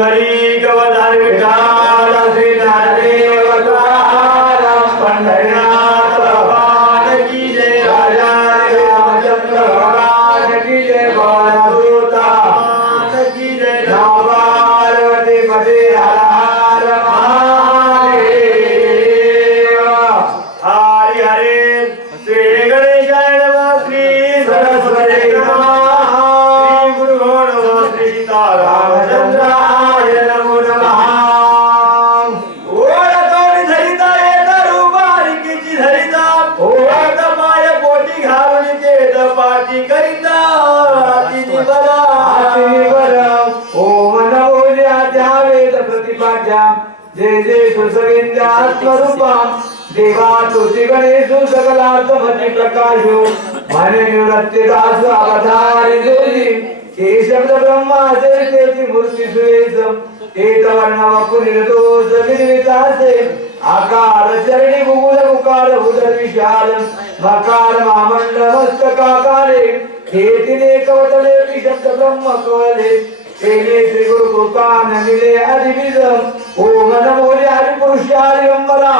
पुंडलिक अवतार विठाल श्री ज्ञानदेव तुकाराम पंढरीनाथ भगवान की जय राजा रामचंद्र भगवान की जय गौरदूता भगवान की जय नमो पार्वती पते हर हर महादेव हरि हरे श्री गणेशाय नमः श्री सरस्वती नमः श्री गुरु नमः श्री सीतारामचंद्राय नमो नमः ओढ तोडी धरिता येत रूपारिकीची धरिता ओढ पाय पोटी घालून तेज पाठी करिता तिनी बरा ओम नमो ज्या वेद प्रतिपाद्या जय जय सुसवेंद्र आत्मरूपा देवा तुझी गणेशु सकलार्थमती प्रकाशो माने निवृत्ती दास अवतारी जोजी हे शब्द ब्रह्माचे तेची मूर्ती सुरेश एक वर्णव पुनिर्दोष निर्वितासे आकार चरणी भूल मुकार उदर विशाल मकार मामंड मस्तकाकारे हे तिने कवटले शब्द ब्रह्म कवले तेने श्री गुरु कृपा नमिले अधिविजम ओम नमो हरि पुरुषारि अंबरा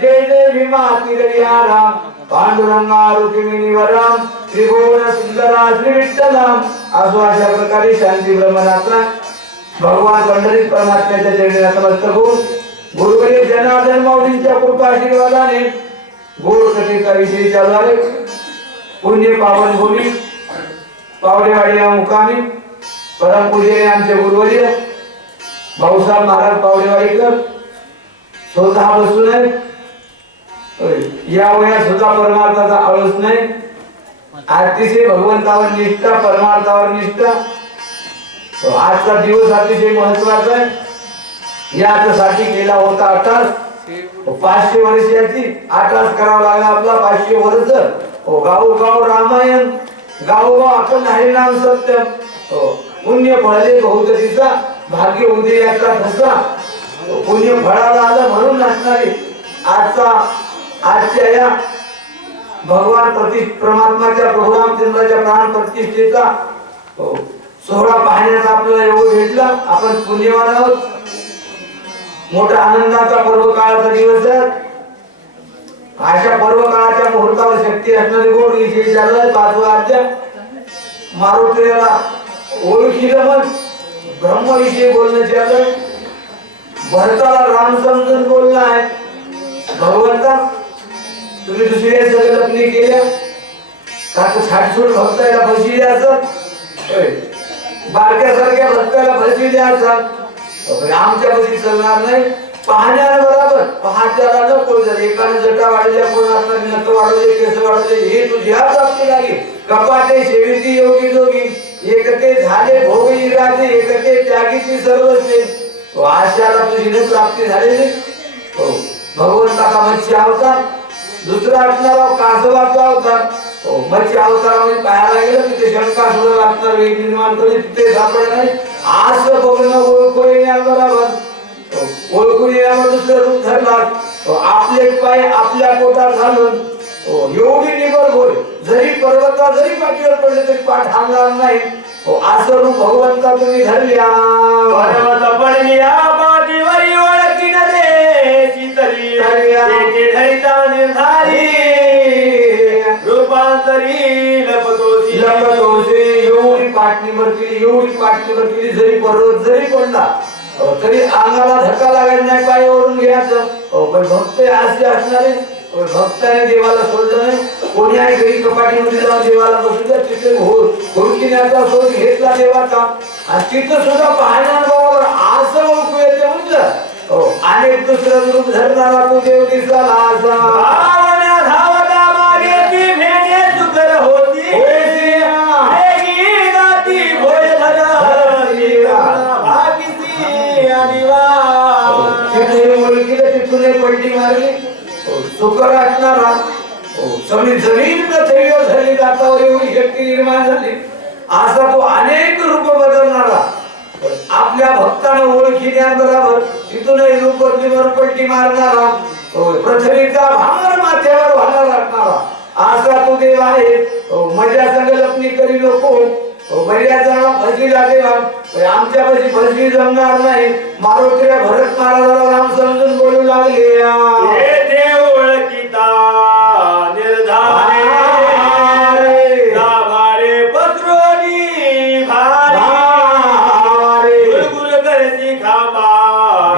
जय जय भीमा तिरविहारा पांडुरंगा रुक्मिणीवरम त्रिभुवन सुंदरा श्री विठ्ठलम असो अशा प्रकारे शांती ब्रह्मनाथला भगवान पंढरीत परमात्म्याच्या चरणी नतमस्तक होऊन गुरुवर्य जनार्दन माऊलींच्या कृपा आशीर्वादाने गोड कथेचा विषय चालू आहे. पुण्य पावन भूमी पावडेवाडी या मुकामी परम पूजनीय आमचे गुरुवर्य भाऊसाहेब महाराज पावडेवाडीकर स्वतः बसून आहे. या वयात सुद्धा परमार्थाचा आळस नाही. अतिशय भगवंतावर निष्ठा परमार्थावर निष्ठा. आजचा दिवस अतिशय महत्वाचा आहे. याच्यासाठी केला होता अटास 500 वर्षाची अटास करावा लागला आपला 500 वर्ष. गावोगाव रामायण गावोगाव अखंड हरिनाम सत्य पुण्य फळले बहुत दिसा भाग्य उदयाचा ठसा. पुण्य फळाला आलं म्हणून नसणारे आजच्या या भगवान परमात्माच्या प्रभू रामचंद्राच्या प्राण प्रतिष्ठेचा सोहळा पाहण्याचा आपल्याला योग भेटला. आपण पुण्यवान आहोत. मोठा आनंदाचा पर्व काळाचा दिवस आहे. अशा पर्व काळाच्या मुहूर्तावर शक्ती असणारी गोड विषयी चालू आहे. 5वा अध्याय मारुतीला ओळखीलं मग ब्रह्मविषयी बोलणं चालू आहे. भरताला राम समजून बोलणं आहे. भगवंता तुम्ही दुसऱ्या सगळ्या लग्नी केल्या का छाटछूट भक्ताला फसवी द्यायचं बारक्यासारख्या भक्ताला फसवी द्यायचं आमच्या पशी चालणार नाही. पाहण्याला बरोबर पाहत्याला न कोण एकाने जटा वाढल्या कोण असणारी नख वाढवले केस वाढवले हे तुझ्या प्राप्ती लागेल. कपाटे सेविती योगी जोगी एकते झाले भोगी राजे एकते त्यागीची सर्वस्वे आशाला तुझी न प्राप्ती झालेली. भगवंताचा मत्स्य अवतार दुसरा असणारा कासवाचा अवतार. मत्स्य अवतारामध्ये पाहायला गेलं तिथे शंका सुद्धा लागणार वेग निर्माण करून तिथे सापडत नाही. आस बघणं ओळखू येण्याबरोबर ओळखू येण्यावर दुसरं रूप धरला. आपले पाय आपल्या पोटात घालून एवढी निबर होय जरी पर्वता जरी पाठीवर पडले तरी पाठ हालणार नाही. असं रूप भगवंता तुम्ही धरल्या. पर्वत पडल्या पाठीवरी ओळखी नदे शीतली एके धरिता निर्धारी रूपांतरी लपतोसे एवढी पाठणीवर केली जरी पर्वत जरी पडला तरी अंगाला धक्का लागायचा नाही. पायावरून घ्यायचं. पण भक्त असे असणारे भक्ताने देवाला सोडलं नाही. कोणी आहे घरी कपाटीमध्ये जाऊन देवाला बसू द्या तिथे हुडकिण्याचा शोध घेतला देवाचा आणि तिथं सुद्धा पाहण्याबरोबर असं ओळखू येते म्हटलं. अनेक दुसरं रूप धरणारा तू देव दिसला धावता मागे ती भेटे सुकर होती तिथून पलटी मारली. सुकर असणारा जमीन पृथ्वीवर झाली दातावर एवढी शक्ती निर्माण झाली. असा तो अनेक रूप बदलणारा आपल्या भक्तांना ओळखीण्याबरोबर तिथूनही रूप बदलीवर पलटी मारणारा पृथ्वीचा भार माथ्यावर व्हायला लागणारा असा तो देव आहे. मजा संग लपणी करी नको बर्याच फसली लागेल आमच्या पाशी फसली जमणार नाही मारुतीला भरत महाराजाला राम समजून बोलू लागले येथे ओळखीता निर्धारे दाभारे पत्रोनी भारे गुरगुर करसी खांबा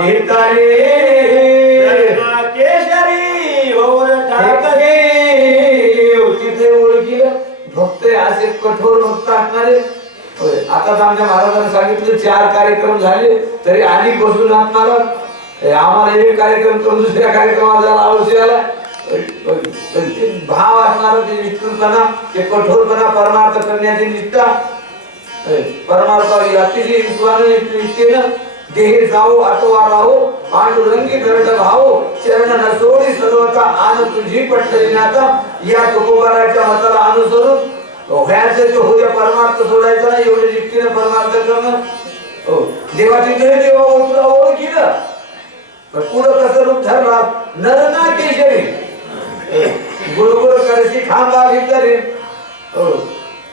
भितारे केशरी होऊन ठाकरे तिथे ओळखीलं भक्त असे कठोर भक्त असणारे आता आमच्या महाराजांनी सांगितलं 4 कार्यक्रम झाले तरी आणि बसून असणार आम्हाला एक कार्यक्रम करून दुसऱ्या कार्यक्रमाला आवश्यक भाव असणार ते निष्ठुरपणा ते कठोरपणा परमार्थ करण्याची निष्ठा परमार्थावर अतिशय विश्वाने निष्ठेनं देह जाओ आतवा राहो पांडुरंगी दरड भावो चरण न सोडी सर्वता आन तुझी पटलीनाथा या तुकोबाराच्या मताला अनुसरून व्याज जो होत्या परमार्थ सोडायचा नाही एवढे निष्ठेने परमार्थ करणं देवाची देवा तुला ओळखीलं पण पुढं कसं रूप ठरला नरना केशरी गुरुगुरु करशी खांबा भितरे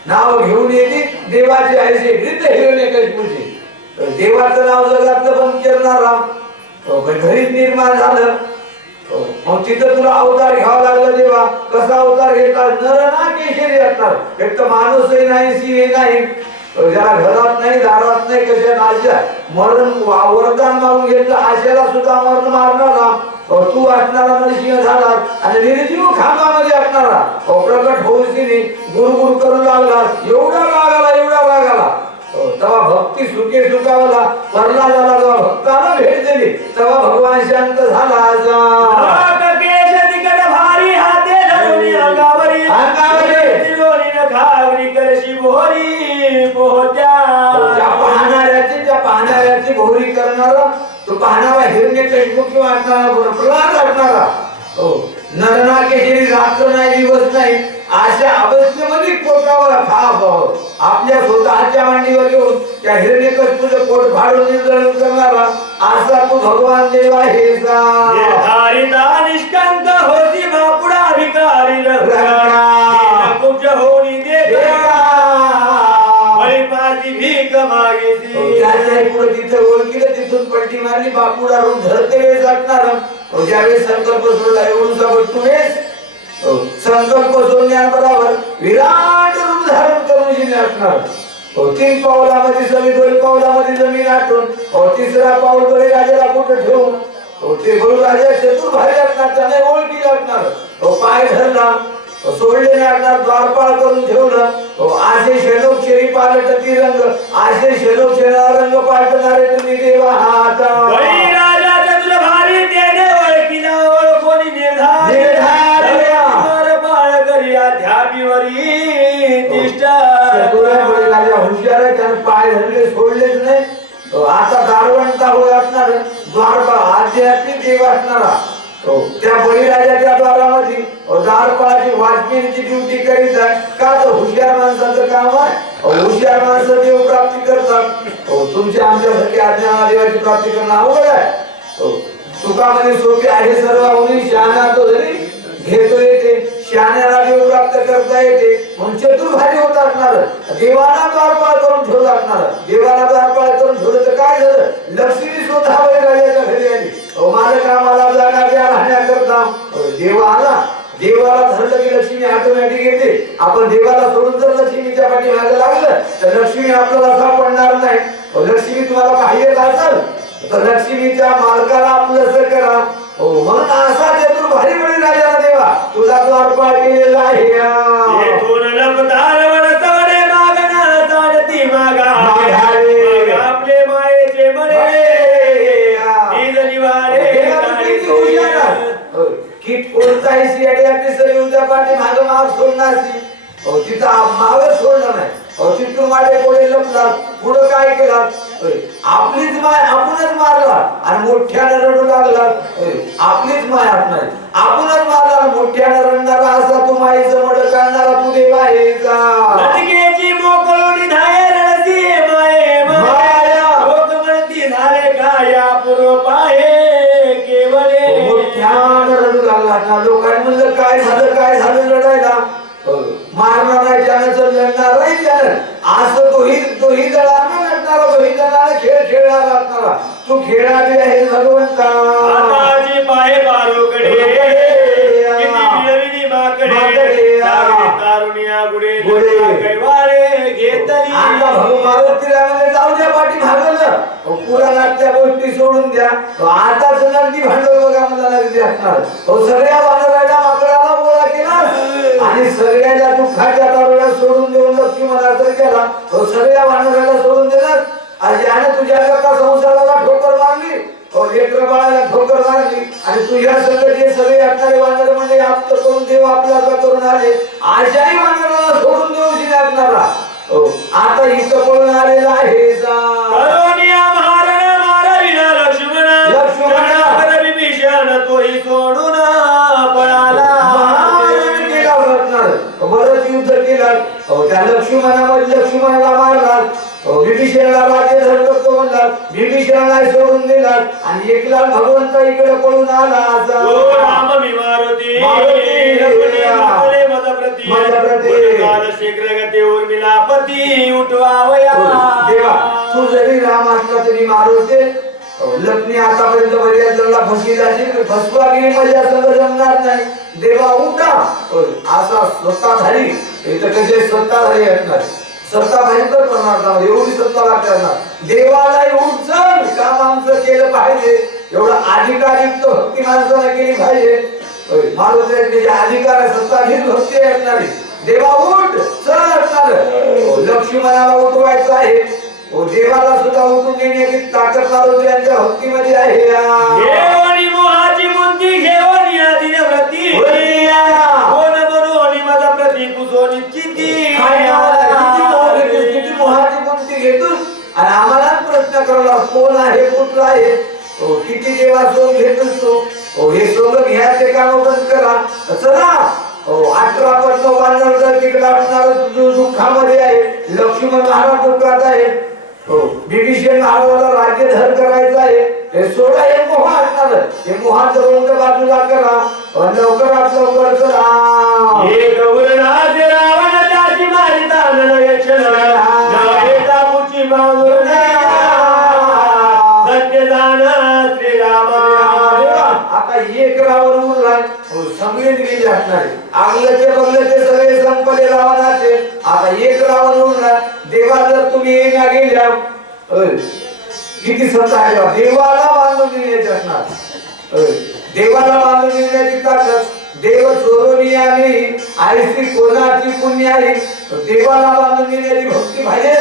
नाव घेऊन येते देवाचे आयसे वृद्ध हिरण्यकशिपूचे देवाचं नाव जगातलं बंद करणारा घरीच निर्माण झालं मग तिथं तुला अवतार घ्यावा लागला देवा कसा अवतार घेतला नरना केशरी असणार एक तर माणूसही नाही सिंह नाही ज्याला घरात नाही दारात नाही कशा नाशा मरण वरदान मागून घेतलं आशेला सुद्धा मरण मारणारा तू असणारा नरसिंह झाला आणि निर्जीव खांबामध्ये असणारा प्रकट होऊन गुरु करू लागला एवढा रागाला तेव्हा भक्ती सुखे सुखावला परला झाला जेव्हा भक्ताला भेट दिली तेव्हा भगवान शांत झाला भारी हाते धरुणी अंगावरी खावरी करशी बोहरी पोहत्या पाहणाऱ्याची भोवरी करणारा तो पाहणारा हिरण्यकशिपू किंवा असणारा प्रल्हाद असणारा नरना केशरी रात्र नाही दिवस नाही अशा अवस्थेमध्ये पोटावर आपल्या स्वतःच्या मांडीवर येऊन त्या हिरण्यकशिपूचं पोट फाडून निर्जळण करणारा असा तू भगवान देव आहेस निष्कांत होती बापुडा भिकारी कुब्ज होणी भीक मागितली पुढे तिथे ओळखीलं तिथून पलटी मारली बापुडा रूप धरते जाणार ज्यावेळेस संकल्प सोडला एवढूसा बटूनेस संकल्प सोडण्याबरोबर विराट रूप धारण करून असणार 3 पावलामध्ये जमीन 2 पावलामध्ये जमीन आटून 3रा पाऊल बळी राजाला कुठे ठेवून ते बळू राजा चतुर्भारी असणार त्याने ओळखी लागणार पाय धरला सोडले नाही द्वारपाळ करून ठेवलं आशे शेलोक्षरी पालट तिरंग आशे शेलोक्षरा रंग पालटणारे तुम्ही देवा हाता राजा चतुर्भारी त्याने ओळखीला ओळखोनी निर्धार बाळ करिया ध्याबीवरी तिष्ठा चतुर्भारी राजा हुशार आहे त्याने पाय धरले सोडलेच नाही आता दारवंता होत असणार द्वारपाळ आध्यात्मिक देव असणारा त्या बळीराजाच्या द्वारामध्ये दारपाळाची वाचमेची ड्युटी करीत आहे का तर हुशार माणसाचं काम आहे हुशार माणसं देव प्राप्ती करतात तुमच्या आमच्यासाठी अज्ञाना देवाची प्राप्ती करणं अवघड आहे तुकामध्ये सोपी आहे सर्व होणी शहाणा तो जरी घेतो येते शहाण्याला देव प्राप्त करता येते म्हणून चतुर्भारी होत असणार देवाला द्वारपाळ करून ठेवत असणार देवाला द्वारपाळ करून ठेवलं तर काय झालं लक्ष्मी स्वतः बळीराजाच्या घरी आली माझ्या कामाला जागा द्या राहण्याकरता देवाला धरलं की लक्ष्मी ऑटोमॅटिक येते आपण देवाला सोडून जर लक्ष्मीच्या पाठीमागे लागलं तर लक्ष्मी आपल्याला सापडणार नाही लक्ष्मी तुम्हाला पाहिजे असेल तर लक्ष्मीच्या मालकाला आपलं करा म्हणून असा चतुर्भारी बळी राजाला देवा तुझा द्वारपाळ केलेला आहे आपले मायेचे बळे की कोणताही सियाडी सरी उद्या पाठी माग सोडणार तिथं माग सोडलं नाही तिथून माझे पुढे लपला पुढं काय केला आपलीच माय आपणच मारला आणि मोठ्याने रडू लागला आपलीच माय नाही आपणच मारला मोठ्याने रडणारा असा तू माईचं मड काढणारा तू देव आहे मोकळून धाय रडती माये माया लोक म्हणती झाले काया पूर्व पाहे केवळे मोठ्याने रडू लागला लोकांनी म्हणलं काय झालं रडायला मारणार नाही त्यानं तर लढणार नाही त्यानं असं दोही दळाने नटणारा दोही दळाने खेळ खेळणार असणारा तू खेळाडी आहे भगवंता. आताची पाय बारोकडे किती विळविली माकडे तारुण्या गुडे कैवारे घेतली. आता भगवान जाऊ द्या पाठी भागवलं पुराणातल्या गोष्टी सोडून द्या. आताच नगदी भांडवल बघा मला नगदी असणार. सगळ्या वानराला माकडाला गोळा केला आणि सगळ्याच्या दुःखाच्या तारुण्या सोडून देऊन लक्ष्मणाचा केला. सगळ्या वानराला सोडून दिला आणि याने तुझ्या करता संसाराला ठोकर मारली, लेकर बाळाला ठोकर मारली आणि तुझ्या सगळे सगळे असणारे वानर म्हणजे आप्त करून देव आपल्याला करून आले. अशाही वानराला सोडून देऊन शिकणारा आता इथं पळून आलेला आहे. लक्ष्मण तोही सोडून पळाला. बरंच युद्ध केलं त्या लक्ष्मणामध्ये लक्ष्मणाला मारला. विभीषणाला राज्य धर करतो म्हणला, विभीषणाला सोडून दिला आणि एकला भगवंत इकडे पळून आला. राम मी मारुती शीघ्र गती उर्मिला पती उठवावया. देवा तू जरी राम असला तरी मारुते लक्ष्मी आतापर्यंत बऱ्याच जणांना फसली जाते, फसवा गेली माझ्या संग जमणार नाही. देवा उठा असा सत्ताधारी इथं कसे सत्ताधारी असणार, सत्ता भयंकर करणार, एवढी सत्ता लागणार. देवाला उठ चल काम आमचं केलं पाहिजे, एवढं अधिकारयुक्त भक्ती माणसाला केली पाहिजे. मारुती अधिकार सत्ताधीन भक्ती असणारी देवा उठ चल असणार. लक्ष्मणाला उठवायचं आहे, देवाला सुद्धा उठून देण्याची ताकद मारुती यांच्या भक्तीमध्ये आहे. घेवणी मोहाची बुद्धी घेवणी आदिन व्रती कोण बनवणी माझा प्रती पुसोनी किती मोहाची बुद्धी घेतो आणि आम्हाला प्रश्न करायला कोण आहे कुठला आहे किती देवा सोंग घेतोस तू हे सोंग घ्या ते काम बंद करा. चला 18 पद्म वानर जर तिकडे असणार दुःखामध्ये आहे, लक्ष्मण महाराज दुःखात आहे, विभीषण महाराजाला राज्य धर करायचं आहे. हे सोडा हे मोह असणार, हे मोहाचं रंग बाजूला करा लवकरात लवकर चला. हे गौरराज रावण त्याची मारिता आता एक रावण मुलगा सगळेच गेले असणार, आगल्याचे बगल्याचे सगळे संपले रावणाचे. आता एक रावण मुलगा देवा जर तुम्ही येण्या गेल्या किती सत्ता आहे, देवाला बांधून देण्याची असणार, देवाला बांधून देण्याची ताकद. देव चोरोनी आली आईची कोणाची पुण्य आहे, देवाला बांधून देण्याची भक्ती पाहिजे.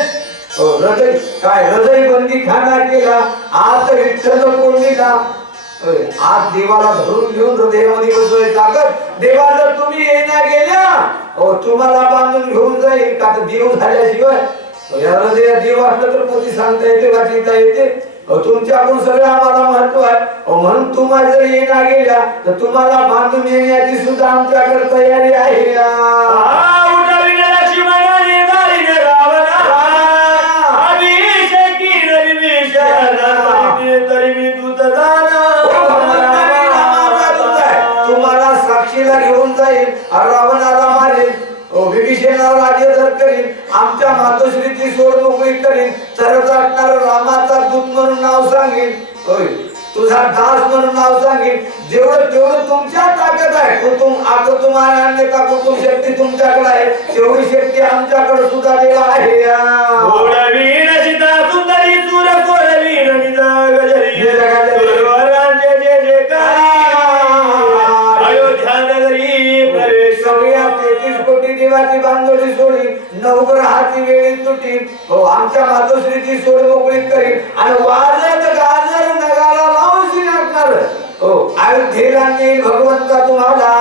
हृदय काय हृदय बंदी खाना केला आत विठ्ठल कोंडीला. आज देवाला धरून घेऊन हृदयामध्ये बसवायची ताकद. देवा जर तुम्ही येण्या गेल्या तुम्हाला बांधून घेऊन जाईल का देव झाल्याशिवाय या हृदयात देव असलं तर पोती सांगता येते वाचिता येते. तुमच्याकडून सगळं आम्हाला महत्व आहे म्हणून तुम्हाला जर येण्या गेल्या तर तुम्हाला बांधून येण्याची सुद्धा आमच्याकडे तयारी आहे. तुम्हाला साक्षीला घेऊन जाईल, रावणाला मारेल, विभीषणाला राज्य धर करील, आमच्या मातोश्रीची सोड मोकळी करील, तरच असणार रामाचा दूत म्हणून नाव सांगेल, तुझा दास म्हणून नाव सांगेल. जेवढं तेवढं तुमच्या ताकद आहे. कुटुंब आणणे का कुटुंब शक्ती तुमच्याकडे आहे, तेवढी शक्ती आमच्याकडे सुद्धा देवा आहे. देवाची बांधोडी सोडी नवग्रहाची वेळी तुटी आमच्या मातोश्रीची सोड मोकळी करील आणि वाजत गाजर नगारा लावून लागणार. अयोध्येला नेईल भगवंता तुम्हाला.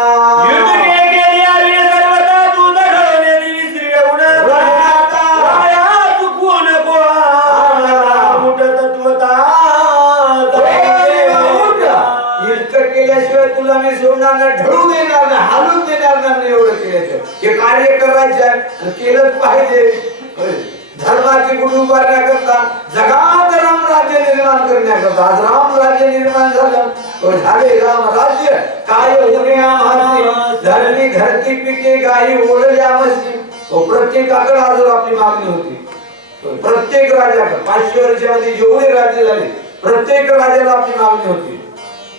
केल्याशिवाय तुला मी सोडणार नाही, ढळू देणार नाही, हालून देणार नाही. एवढं केल्याशिवाय हे कार्य करायचं आहे, केलंच पाहिजे. धर्माची गुढी उभारण्या करता जगात राम राज्य निर्माण करण्याकरता आज राम राज्य निर्माण झालं. झाले राम राज्य काय होणे आम्हासी धरणी धरती पिके गाई ओढल्या मस्ती. प्रत्येकाकडे आजवर आपली मागणी होती. प्रत्येक राजाकडे 500 वर्षामध्ये जेवढे राज्य झाले प्रत्येक राजाला आपली मागणी होती.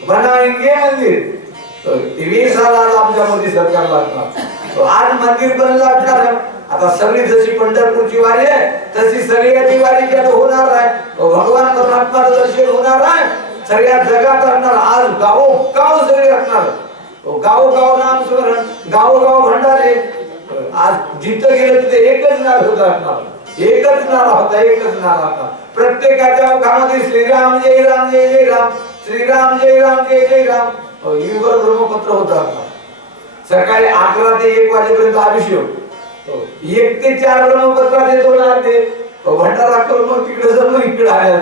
बनाएंगे मंदिर 20 साल आज आमच्या मोदी सरकार लागणार. आज मंदिर बनलं असणार. आता सगळी जशी पंढरपूरची वारी आहे तशी सगळ्याची वारी ज्याला होणार आहे. भगवान परमात्माचं दर्शन होणार आहे. सगळ्या जगात असणार. आज गावोगाव सगळे असणार. गावोगाव नामस्मरण, गावोगाव भंडारे. आज जिथं गेलं तिथे एकच नाद होता असणार. एकच नारा होता, एकच नारा होता. प्रत्येकाच्या मुखामध्ये श्रीराम जय राम जय जय राम, श्रीराम जय राम जय जय राम. युगल ब्रह्मपत्र होता. सकाळी 11 ते 1 वाजेपर्यंत अभिषेक. 1 ते 4 ब्रह्मपत्राचे 2 अर्धे भंडारा करून मग तिकडे जरूर इकडे आले.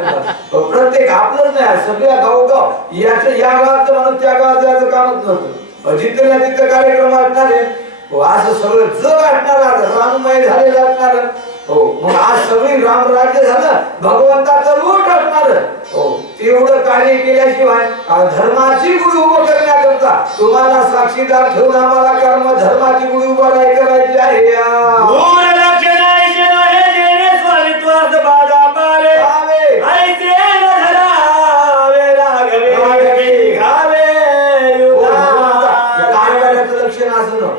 प्रत्येक आपलंच नाही, सगळ्या गावोगाव या गावाचं माणूस त्या गावात जायचं कामच नव्हतं. जिथे ना तिथे कार्यक्रम असणार आहे. असं सगळं जग असणार, राममय झालेलं असणार. मग आज सगळी रामराज्य झालं, भगवंताचं रूप असणार. तेवढं कार्य केल्याशिवाय धर्माची गुढी उभं करण्याकरता तुम्हाला साक्षीदार ठेवून आम्हाला कर्म धर्माची गुढी उभं करायची आहे.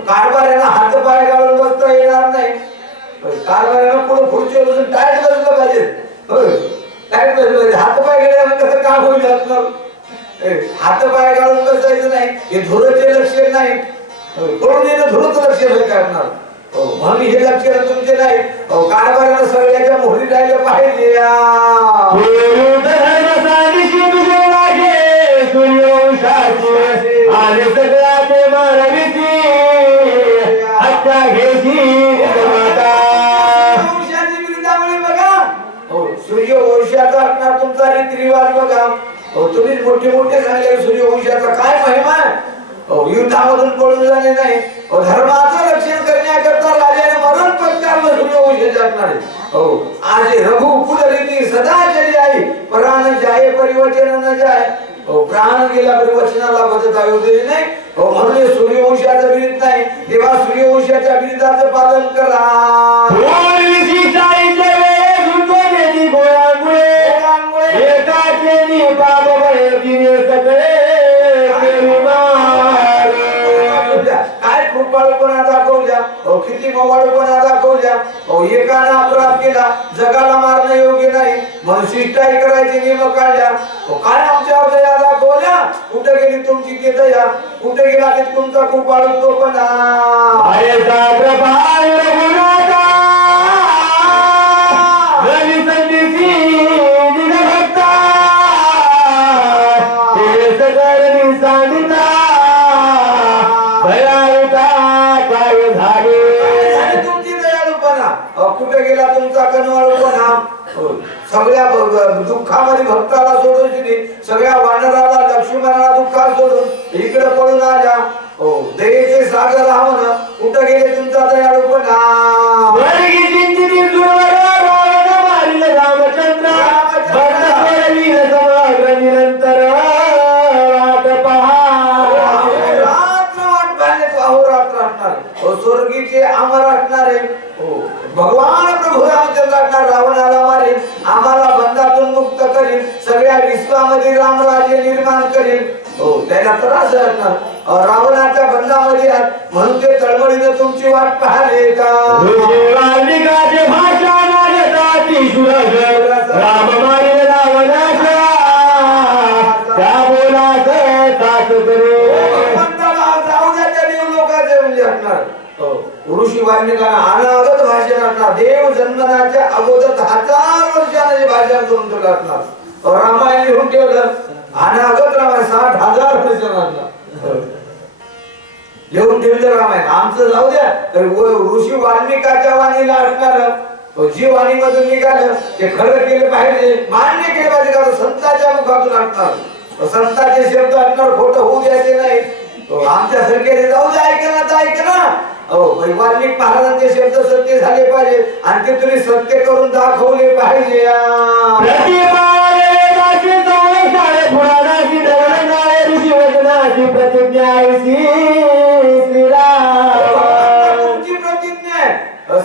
कारभाऱ्यांना हातपाय घालून बसता येणार नाही. कारभाऱ्यांना पुढे खुर्ची बसून टाईट बसलं पाहिजे. टाईट बसलं पाहिजे. हातपाय गेल्यानं कसं काम होईल असणार. हातपाय घालून बसायचं नाही. हे धुरचे लक्षण नाही. पळून येणं धुरचं लक्षण करणार. म्हणून हे लक्षण तुमचे नाही. कारभाऱ्यांना सगळ्याच्या मोहरी राहिलं पाहिजे. सूर्यवंशाचा असणार तुमचा रीतिरिवाज बघा. तुम्ही मोठे मोठे सांगले सूर्यवंशाचा काय महिमा. युद्धामधून पळून जाणे नाही. धर्माचं रक्षण करण्याकरता राजाने मरण पत्कारलं सूर्यवंशाचे असणारे. आज रघुकुल रीती सदा चली आई, प्राण जाये परिवचन न जाय. प्राण गेला परिवचनाला बदलता येऊ दिली नाही. म्हणून सूर्यवंशाचं विरुद्ध नाही. तेव्हा सूर्यवंशाच्या विरुद्धाचं पालन करा. काय कृपाळपणा दाखवल्या, किती मोवाळपणा दाखवल्या. एकानं अपराध केला, जगाला मारणं योग्य नाही म्हणून शिष्टाई करायचे नियम काढल्या. काय आमच्यावर दया दाखवल्या. कुठे गेली तुमची ती दया, कुठे गेला ते तुमचा कृपाळपणा. कुठे गेला तुमचा कनवाळूपणा. सगळ्या दुःखामध्ये भक्ताला सोडून सगळ्या वानराला लक्ष्मणाला दुःखात सोडून इकडे पळून आल्या. दयेचे सागर राहून कुठे गेले तुमचा दयाळूपणा. स्वर्गीचे अमर असणारे भगवान प्रभू रामचंद्र असणार. रावणाला मारेल, आम्हाला बंधातून मुक्त करील, सगळ्या विश्वामध्ये रामराज्य निर्माण करील. त्याला त्रास असणार. रावणाच्या बंधामध्ये म्हणून ते तळमळीने तुमची वाट पाहाले का. ऋषी वाल्मिकांना अनागत भाषण असणार. देव जन्मनाच्या अगोदर 1000 वर्षाने जे भाषण करून ठेवलं असणार. रामायण लिहून ठेवलं अनागत रामायण 60,000 वर्षांना लिहून ठेवलं रामायण. आमचं जाऊ द्या, तर ऋषी वाल्मिकाच्या वाणीला असणार जी वाणी मधून निघालं ते खरं केलं पाहिजे, मान्य केलं पाहिजे. कारण संतांच्या मुखातून असणार. संतांचे शब्द असणार, खोटं होऊ द्यायचे नाही. आमच्या सरकारने जाऊ द्या, ऐकना तर ऐकना. वाल्मिक महाराजांचे शब्द सत्य झाले पाहिजे आणि ते तुम्ही सत्य करून दाखवले पाहिजे. तुमची प्रतिज्ञा आहे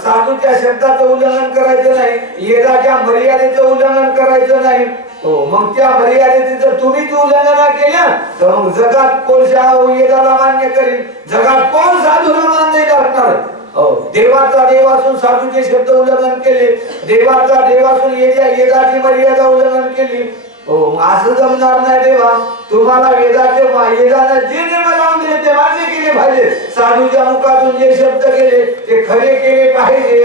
साधूच्या शब्दाचं उल्लंघन करायचं नाही, येदाच्या मर्यादेचं उल्लंघन करायचं नाही. हो, मग त्या मर्यादेचे जर तुम्हीच उल्लंघन केलं तर मग जगात कोण येदाला मान्य करेल, जगात कोण साधूला मान्य असणार. देवाचा देवासून साधूचे शब्द उल्लंघन केले, देवाचा देवासून येदाची मर्यादा उल्लंघन केली. असं जमणार नाही. देवा तुम्हाला वेदानं जे नियम लावून दिले ते मान्य केले पाहिजे. साधूच्या मुखातून जे शब्द केले ते खरे केले पाहिजे.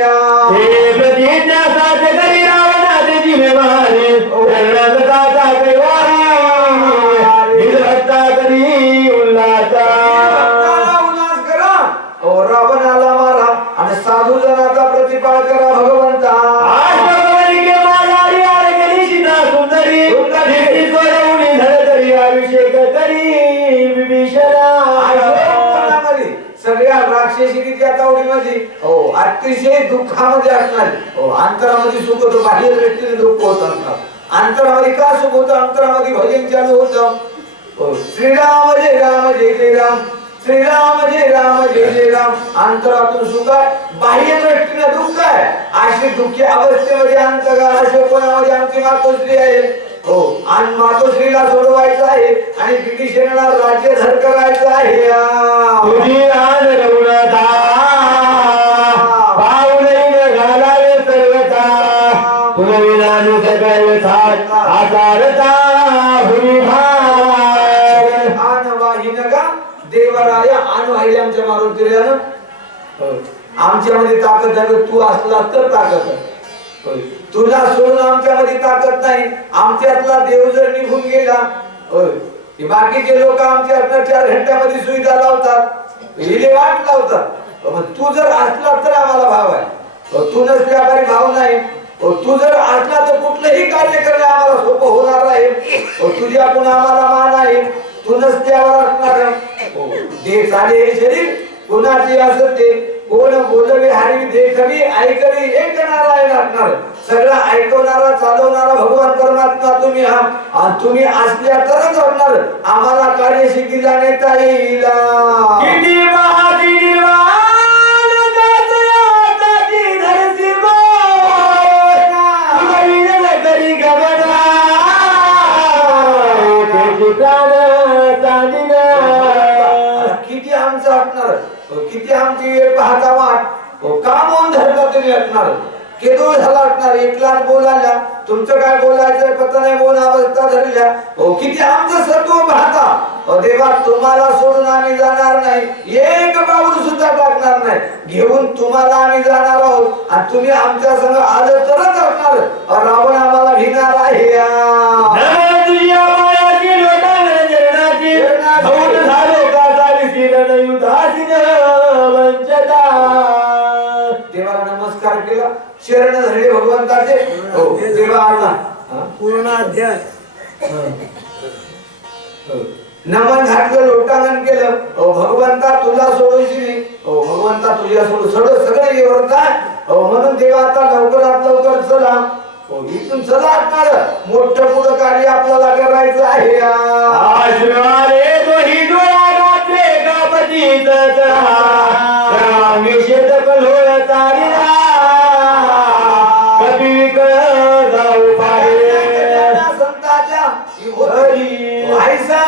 रावणाला मारा आणि साधू जनाचा प्रतिपाळ करा भगवंता. अभिषेक करी विभीषणा. सगळ्या राक्षसीच्या तावडीमध्ये अतिशय दुःखामध्ये असणार. अंतरामध्ये सुख होतं, बाह्य दृष्टीने दुःख होत असणार. अंतरामध्ये का सुख होतं? अंतरामध्ये भजन चालू होतं. श्रीराम जय राम जय जय राम, श्रीराम जय राम जय जय राम. अंतरातून सुख आहे, बाह्य दृष्टीने दुःख आहे. अशी दुःखी अवस्थेमध्ये अंतगार अशा कोणामध्ये आमची मातोश्री आहे. आणि मातोश्रीला सोडवायचं आहे आणि विभीषणाला राज्यधर करायचं आहे. तुझी आन रवणता पावलैन घालावे सर्वथा, तुला विनानु सगळे थाट आकारता भूमिभार. आन वाहिनगा देवराय आन वाहिली आमच्या मारुतीला. आमच्यामध्ये ताकद आहे, तू असला तर ताकद आहे. तुला सोडून आमच्यामध्ये ताकद नाही. आमच्यातला देव जर निघून गेला, बाकीचे लोक आमच्या 4 घंट्यामध्ये सुविधा लावतात, हिले वाट लावतात. तू जर असला तर आम्हाला भाव आहे. तू नसल्यापारी भाव नाही. तू जर असला तर कुठलंही कार्य करणे आम्हाला सोपं होणार आहे. तुझ्या पण आम्हाला मान आहे. तू नसल्यावर असणार दे चाले हे शरीर कोणाचे असत ते. कोण बोलवे हरी देखवी ऐकवी एक नारायण असणार. सगळं ऐकवणारा चालवणारा भगवान परमात्मा तुम्ही आहात आणि तुम्ही असल्या तरच होणार आम्हाला कार्यसिद्धी जाणता येईल. किती महादी निर्वाण दासयाची धरती बोल, तुझी करी गमना त्याची प्राण तांदिना. किती आमचं असणार, किती आमची वेळ पाहता वाट काम होऊन धरता तुम्ही असणार. केदूळ झाला असणार. एकलाच बोलायला तुमचं काय बोलायचं पता नाही, बोल अवस्था धरल्या. किती आमचं सत्व पाहता. देवा तुम्हाला सोडून आम्ही जाणार नाही, एक पाऊल सुद्धा टाकणार नाही. घेऊन तुम्हाला आम्ही जाणार आहोत आणि तुम्ही आमच्या संग आलं तरच असणार. रावण आम्हाला भिणार आहे. तुझ्या मायाची लोटांगण जरणाची धौत झालो का झाली किरण युधासीन वंचता. देवाला नमस्कार केला, शरण धरले भगवंताचे. देवा आता पूर्ण अध्याय नमन घातलं, लोटांगण केलं. भगवंता तुला सोडूशी भगवंता तुझ्या सोडून सगळं येवरता. म्हणून देवा आता लवकरात लवकर चला. इथून चला असणार मोठं पुढं कार्य आपल्याला करायचं आहे. आश्रमारे दोही डोळा रात्रे गापतीत निषेध कलोळ तारिला कपी जाऊ पाहिजे संताच्या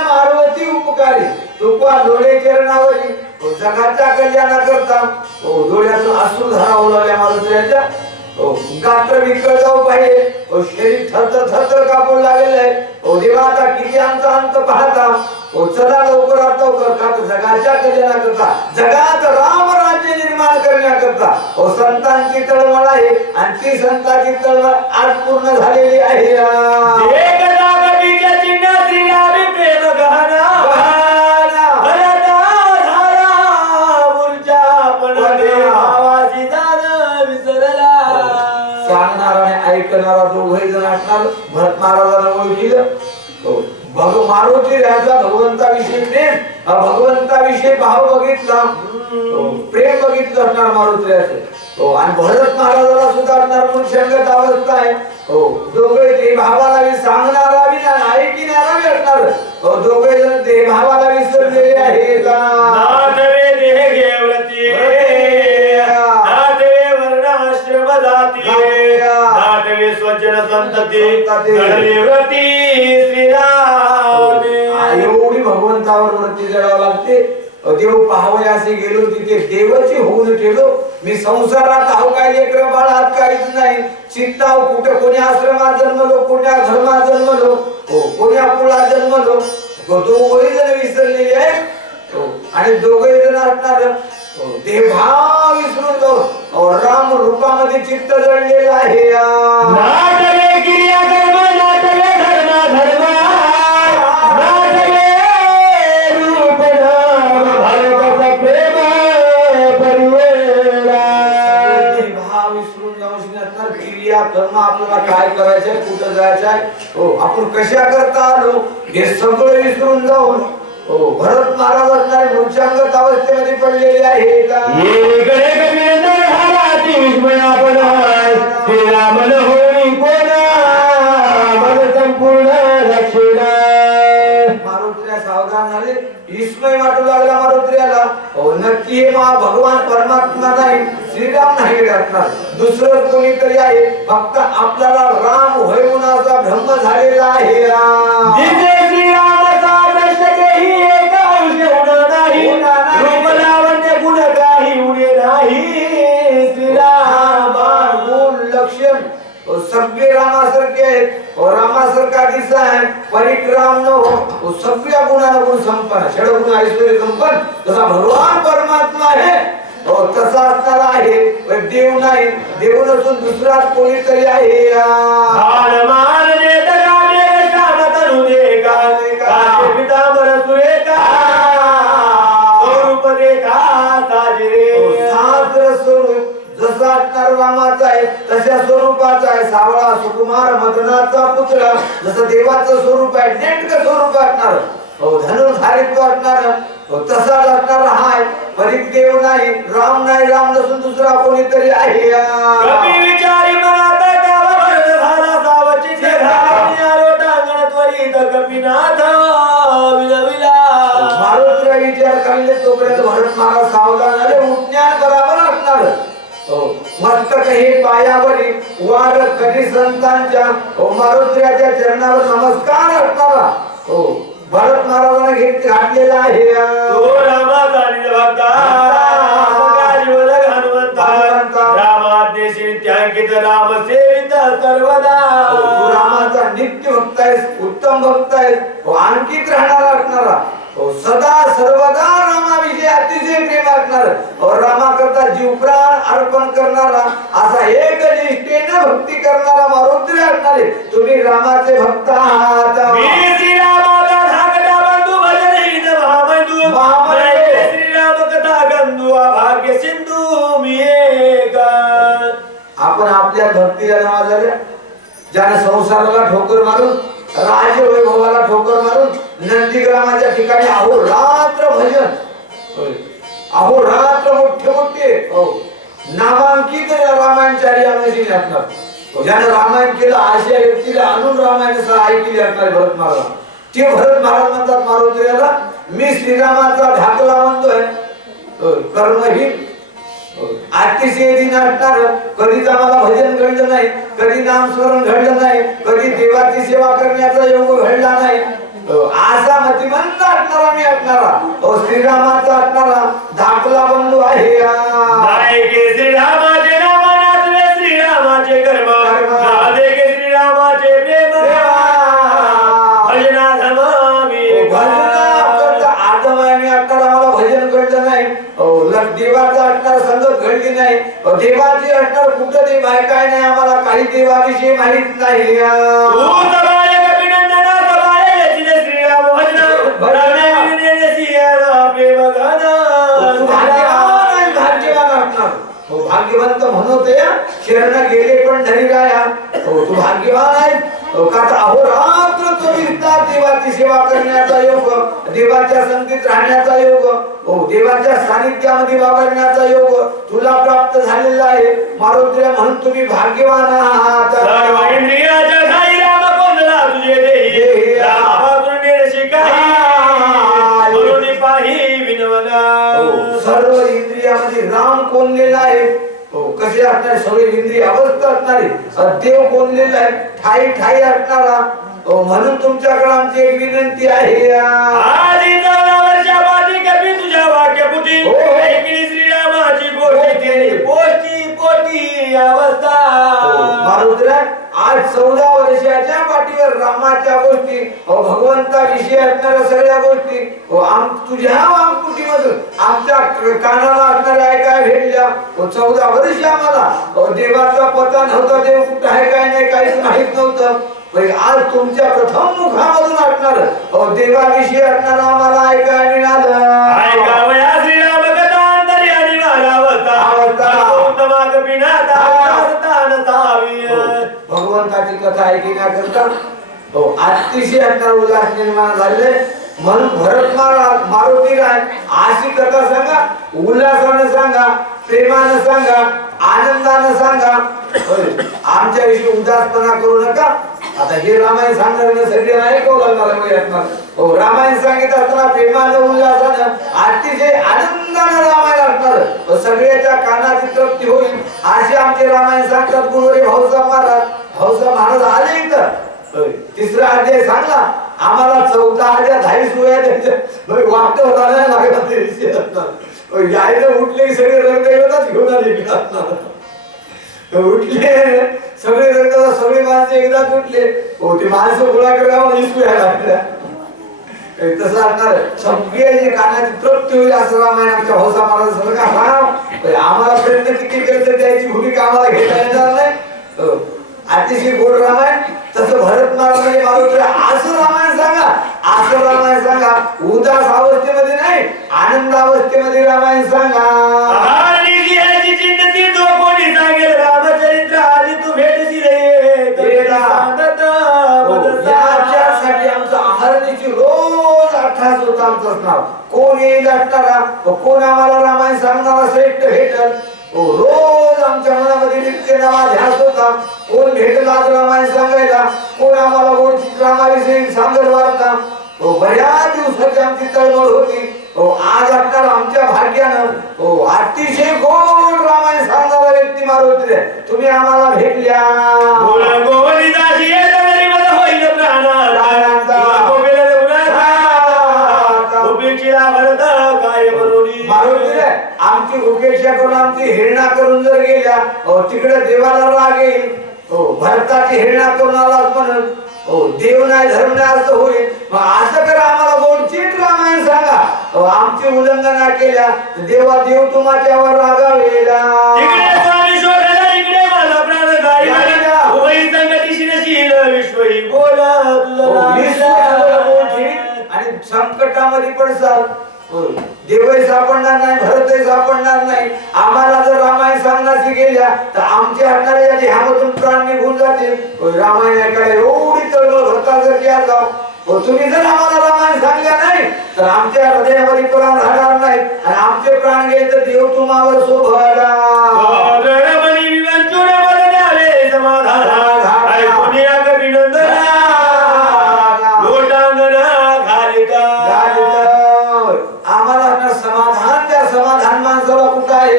मारवती उपकारी तुका डोळे चरणावरी जगाच्या कल्याणाकरता डोळ्यातून अश्रू धारा ओलावल्या मारुतीच्या. गात्र विकळ जाऊ पाहिजे. शरीर थरथर थरथर कापू लागलेलं आहे. देवा आता किती आमचा अंत पाहता. चला लवकरात लवकर का जगाच्या कल्याणाकरता, जगात राम राज्य निर्माण करण्याकरता संतांची तळमळ आहे आणि ती संतांची तळमळ आज पूर्ण झालेली आहे. एकदा कवीच्या चिन्ह श्रीरामी प्रेम गहना ऐकणारा दोघही जण असणार. भरत महाराजांना ओळखीलं. मारुती राजा भगवंताविषयी प्रेम, भगवंताविषयी भाव बघितला, प्रेम बघितलं असणार मारुती राजाचं. आणि भरत महाराजाला सुद्धा असणार म्हणून शंगत अवस्था आहे. दोघे देहभावाला सांगणारा बी ऐकणारा बी असणार. दोघे जण देहभावाला विसरलेले आहेत. नाथ रे देह घेवती, नाथ रे वर्ण ते जळले व्रती श्रीराम. एवढी भगवंतावर वरती जळावं लागते. देव पाहावे असे गेलो तिथे देवाची होऊन गेलो. मी संसारात आहो काय लेकर बाळात काहीच नाही. चित्ताव कुठे कोणी आश्रमात जन्मलो, कोण्या धर्मात जन्मलो, कोण्या कुळात जन्मलो. दोघही जण विसरलेले आहेत आणि दोघही जण असणार देवभाव विसरून जाऊन राम रूपामध्ये चित्त जळलेलं आहे. नाटले क्रिया कर्म नाटले धर्म धर्म नाटले रूप नाम भरत प्रेम परिवेला. देवभाव विसरून जाऊन असणार क्रिया कर्म आपल्याला काय करायचंय, कुठं जायचंय, आपण कशा करता आलो हे सगळं विसरून जाऊन भरत महाराज असणारे मूर्छांगत अवस्थेमध्ये पडलेले आहेत. येकडे कबीरंदर हाराती विस्मयापण श्रीरामन होई कोणा मन संपूर्ण दक्षिणा. मारुत्र्या सावधान झाले. विस्मय वाटू लागला मारुत्र्याला. नक्की हे भगवान परमात्मा नाही, श्रीराम नाही असणार, दुसरं कोणीतरी आहे. फक्त आपल्याला राम होय गुणाचा भ्रम झालेला आहे. जिथे श्रीरामाचा दर्शकही एक अंश होणार नाही, रूप लावण्य गुण काही उणे नाही. श्रीराम गुण लक्षण सगळे रामासारखे आहेत. रामासारखा दिसा आहे परिक्राम न हो, सगळ्या गुणाला गुण संपन्न, षडगुण ऐश्वर्य संपन्न जसा भगवान परमात्मा आहे तसा असणारा आहे. देव नाही, देव नसून दुसरा कोणीतरी आहे. मान देत गाणे श्याम तनु देखा काशे पितांबर सुरेखा स्वरूप देखा साजरे. शास्त्र स्वरूप जसा असणार रामाचा आहे तशा स्वरूपाचा आहे. सावळा सुकुमार मदनाचा पुतळा जसं देवाचं स्वरूप आहे, नेटकं स्वरूप असणार, धनुर्धारित्व असणार तसा असणारा हाय. परिक देव नाही, राम नाही, राम नसून दुसरा कोणीतरी आहे. कपी विचारी मनात गाव भरत झाला सावची आलो टांगण त्वरित कपिनाथ विलविला. मारुतीला विचार करले तोपर्यंत भरत महाराज सावधान झाले. उज्ञान बरोबर असणार. मस्तक हे पायावरी वार कधी संतांच्या मारुतीच्या चरणावर नमस्कार असणारा भरत महाराजांना घातलेला आहे. रामाचा भक्ता जीवन हनुमंता रामादेशी त्यांकित राम सेवित सर्वदा. रामाचा नित्य भक्त आहे, उत्तम भक्त आहे, आणखीच राहणारा असणारा, सदा सर्वदा रामाविषयी अतिशय प्रेम असणार, रामा करता जीव प्राण अर्पण करणारा, असा एक निष्ठेने भक्ती करणारा मारुती असणारे. तुम्ही रामाचे भक्त आहात. भाग्य सिंधू मी एक. आपण आपल्या भक्तीला नावाजल्या ज्याने संसाराला ठोकर मारून राजवैभवाला ठोकर मारून नंदीग्रामाच्या ठिकाणी अहोरात्र भजन, अहोरात्र मोठे मोठे नामांकित रामायणचारी आम्ही असणार. ज्याने रामायण केलं अशा व्यक्तीला आणून रामायण ऐकले असणार भरत महाराज. ते भरत महाराज म्हणतात मारुतीला मी श्रीरामाचा ढाकला म्हणतोय कर्महीन अतिशय दिन असणार. कधीच आम्हाला भजन घडलं नाही, कधी नामस्मरण घडलं नाही, कधी देवाची सेवा करण्याचा योग घडला नाही. असा मतिमंत असणारा मी असणारा श्रीरामाचा असणारा धाकला बंधू आहे. श्रीरामाचे नाम नाचले श्रीरामाचे कर्म नादे के श्रीरामाचे प्रेम भजना धमामी भजना आदमाने असणारा मला भजन घडलं नाही. देवाचा असणार संगत घडली नाही. देवाची असणार कुठं देव आहे काय नाही आम्हाला काही देवाविषयी माहित नाही. भाग्यवंत म्हणत शरण गेले पण धरी राया. तू भाग्यवान आहे का अहोरात्र चोवीस देवाची सेवा करण्याचा योग, देवाच्या संगतीत राहण्याचा योग, देवाच्या सानिध्यामध्ये वावरण्याचा योग तुला प्राप्त झालेला आहे. मारुतीला म्हणून तुम्ही भाग्यवान आहात. सर्व इंद्रियामध्ये राम कोणलेला आहे. हो कसे असणारे सगळे इंद्रिय अवस्था असणारी देव कोणलेला आहे ठाई ठाई असणारा म्हणून तुमच्याकडे आमची एक विनंती आहे आधी 14 वर्षापाठी कधी तुझ्या वाक्यपुटी ऐकली श्रीरामाची गोष्ट केली पोटी पोटी अवस्था मारुद्रा आज 14 वर्षाच्या पाठीवर रामाच्या गोष्टी भगवंताविषयी असणाऱ्या सगळ्या गोष्टी तुझ्या वामकुटीमधून आमच्या कानाला असणाऱ्या ऐकाय भेटल्या 14 वर्ष आम्हाला देवाचा पता नव्हता देव कुठं आहे काय नाही काहीच माहित नव्हतं आज तुमच्या प्रथम मुखामधून असणार देवाविषयी असणार आम्हाला ऐकाय मिळालं ऐकावया श्रीराम कथा अंतरी आणि भगवंताची कथा ऐकण्याकरता अतिशय असणार उल्हास निर्माण झाले म्हणून भरत मारुती राय अशी कथा सांगा उल्हासानं सांगा प्रेमानं सांगा आनंदानं सांगा आमच्या विषयी उदासपणा करू नका आता हे रामायण सांगणार सगळे ऐकवू लागणार रामायण सांगित असताना प्रेमानं उल्हासानं अतिशय आनंदानं रामायण असणार सगळ्याच्या कानाची तृप्ती होईल असे आमचे रामायण सांगतात गुरुवारी भाऊसाहेब महाराज आले इथं तिसरा अध्याय सांगला आम्हाला 14 धाई सुया वाटत होता नाही लागला ते विषय असणार यायला उठले सगळे रंगदैवतच घेऊन आले उठले सगळे रंग सगळे माणसं एकदाच उठले ते माणसं गोळा करावं इसू लागल्या तसं असणार सगळ्याची कानाची तृप्ती होईल असं रामायण आमच्या भाऊसाहेब महाराज सगळं का आम्हाला प्रयत्न किती केलं तर त्याची भूमिका आम्हाला घेता येणार नाही अतिशय गोड रामायण तसं भरत मारुती असं रामायण सांगा असं रामायण सांगा उदास अवस्थेमध्ये नाही आनंद अवस्थेमध्ये रामायण सांगा रामचरित्र आधी तू भेटशील याच्यासाठी आमचं आहारणीची रोज अठ्ठास होता आमचं असणार कोण येईल असणारा कोण आम्हाला रामायण सांगणारा श्रेष्ठ भेटल रोज आमच्या मनामध्ये नित्य नामा ध्यास होता कोण भेटला आज रामायण सांगायला कोण आम्हाला ओळखीत रामाविषयी सांगत वार्ता बऱ्याच दिवसाची आमची तळमळ होती आज आपल्याला आमच्या भाग्यानं अतिशय गोड रामायण सांगणारा व्यक्ती मारुती तुम्ही आम्हाला भेटल्या आमची उपेक्षा करून आमची हेळणा करून जर गेल्या तिकडे देवाला राग येईल भरताची हेळणा करून आला म्हणून देव नाही धर्म नाही असं होईल मग असं करा आम्हाला बोलचीट रामायण सांगा आमची उल्लंघना केल्या देवा देव तुमच्यावर रागावेला आणि संकटामध्ये पडसाल देवही सापडणार नाही भरतही सापडणार नाही आम्हाला जर रामायण सांगण्याची गेल्या तर आमच्या असणाऱ्या ध्यानातून प्राण निघून जातील रामायण ऐकायला एवढी तळमळ भरता जर गेला तुम्ही जर आम्हाला रामायण सांगल्या नाही तर आमच्या हृदयामध्ये प्राण राहणार नाही आणि आमचे प्राण गेले तर देव तुम्हावर शोभला समाधान माणसाला कुठं आहे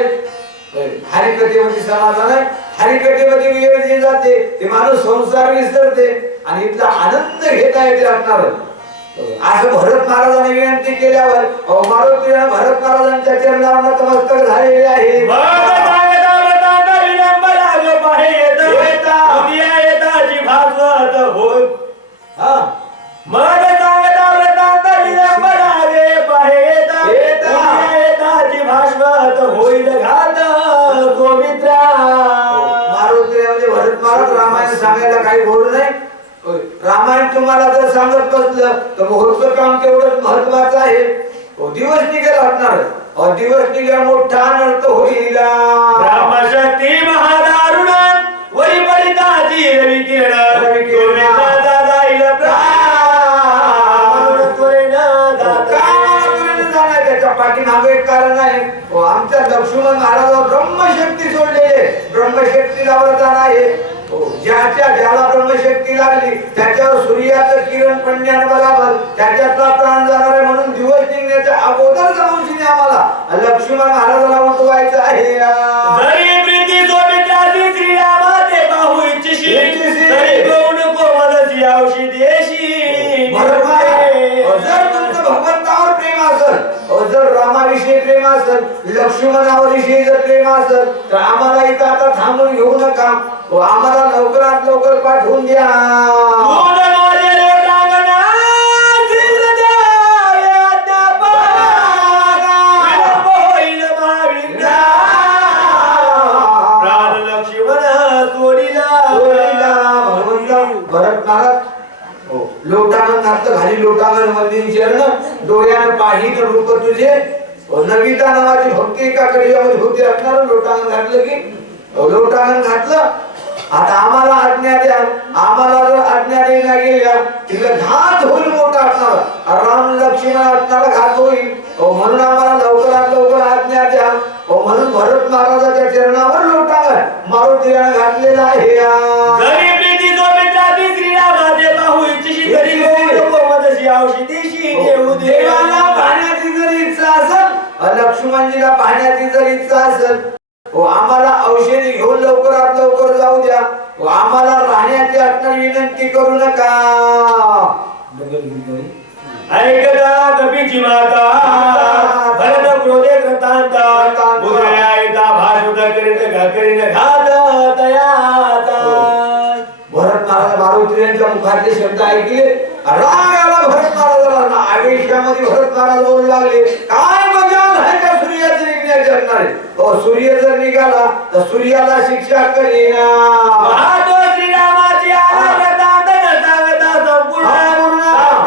हरिकथेमध्ये समाधान आहे हरिकथेमध्ये वेळ जे जाते ते माणूस संसार विसरते आणि इथला आनंद घेता येते असणार असं भरत महाराजांनी विनंती केल्यावर मारुती भरत महाराजांच्या चरणावर नतमस्तक झालेले आहे होईल घात गोमित्रा मारुतीमध्ये भरत महाराज रामायण सांगायला काही बोलू नाही रामायण तुम्हाला जर सांगत बसलं तर मुहूर्त काम तेवढंच महत्वाचं आहे दिवस निघेल असणार दिवस निघेल मोठा अनर्थ होईल रामशक्ती महादारुण वरी परिताची रवी किरण पाठीमागे एक कारण आहे आमच्या लक्ष्मण महाराज ब्रह्मशक्ती सोडलेले ब्रह्मशक्तीला वरदान आहे ज्याच्या ज्याला ब्रह्मशक्ती लागली त्याच्यावर सूर्याचं किरण पडण्याने बरोबर त्याच्यातला प्राण जाणार आहे म्हणून दिवस निघण्याच्या अगोदर जाऊन आम्हाला लक्ष्मण महाराजाला उठवायचं आहे असेल लक्ष्मणाविषयी जर प्रेम असेल तर आम्हाला इथं आता थांबून घेऊ नका आम्हाला लवकरात लवकर पाठवून द्या तून माझे लोटांगणा जिंद द्याव्या पागा. विलंब होईल महाविद्या. प्राण लक्ष्मण सोडिला. भरत महाराज लोटांगण घातलं खाली लोटांगण मध्ये चरण डोळ्यानं पाहिलं रूप तुझे नविता नावाची भक्ती एका कडियामध्ये होती असणार लोटांगण घातलं की लोटांगण घातलं आता आम्हाला आज्ञा द्या आम्हाला जर आज्ञा देण्या गेल्या तिला घात होईल मोठा असणार राम लक्ष्मण असणारा घात होईल म्हणून आम्हाला लवकरात लवकर आज्ञा द्या म्हणून भरत महाराजाच्या चरणावर लोटांगण मारुतीने घातलेला आहे जरी प्रीती जो मित्राती श्रीरामाचे पाहू इच्छिशी तरी गोमदशी औषधीशी देऊ देवाला पाहण्याची जर इच्छा असेल लक्ष्मणजीला पाहण्याची जर इच्छा असेल आम्हाला औषधी घेऊन लवकरात लवकर जाऊ द्या आम्हाला राहण्याची असणारी विनंती करू नका ऐकता कपीची माता भरत क्रोधे कृतांता बुद्ध्या येता भाषुत करीत घात तयाता. भरत महाराज मारुती यांच्या मुखातले शब्द ऐकले राग आला भरत महाराजांना आवेशामध्ये भरत महाराज बोलू लागले काय बघाल आहे का सूर्याची निघण्याचे असणारे सूर्य जर निघाला तर सूर्याला शिक्षा करेना महातो श्रीरामाची आराधना सांगता संपूर्ण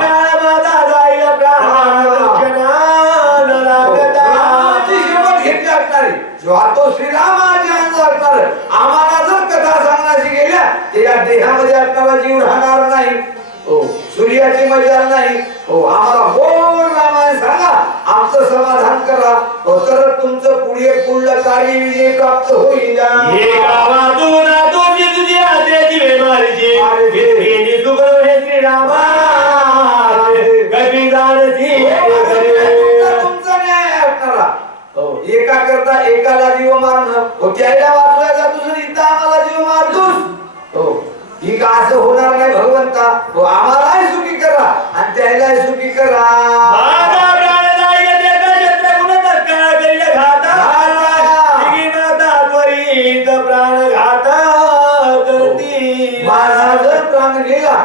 काळ माझा जाईल प्राण रक्षणान लागता. रामाची शपथ घेतली असणारे जेव्हा तो श्रीरामाची अंज असणार आम्हाला जर कथा सांगण्याची गेल्या तर या देहामध्ये असणारा जीव राहणार नाही सूर्याची मजा नाही आम्हाला बोल रामायण सांगा आमचं समाधान करा तर तुमचं पुढे पुढलं कार्य विजय प्राप्त होईल हे गावातून तुझी आज्ञेची वेमारीची विधीने सुगरो हे श्रीरामा गती जाणती तुमचा न्याय असणारा एका करता एकाला जीव मारणं त्याला वाचवायचा दुसरी इथं आम्हाला जीव मारतोस ही का असं होणार नाही भगवंता आम्हालाही सुखी करा आणि त्यालाही सुखी करा माझा प्राण जाईल देता शस्त्र गुण तत्काळ करील घाता. तिघी माता त्वरित प्राण घाता करती. माझा जर प्राण गेला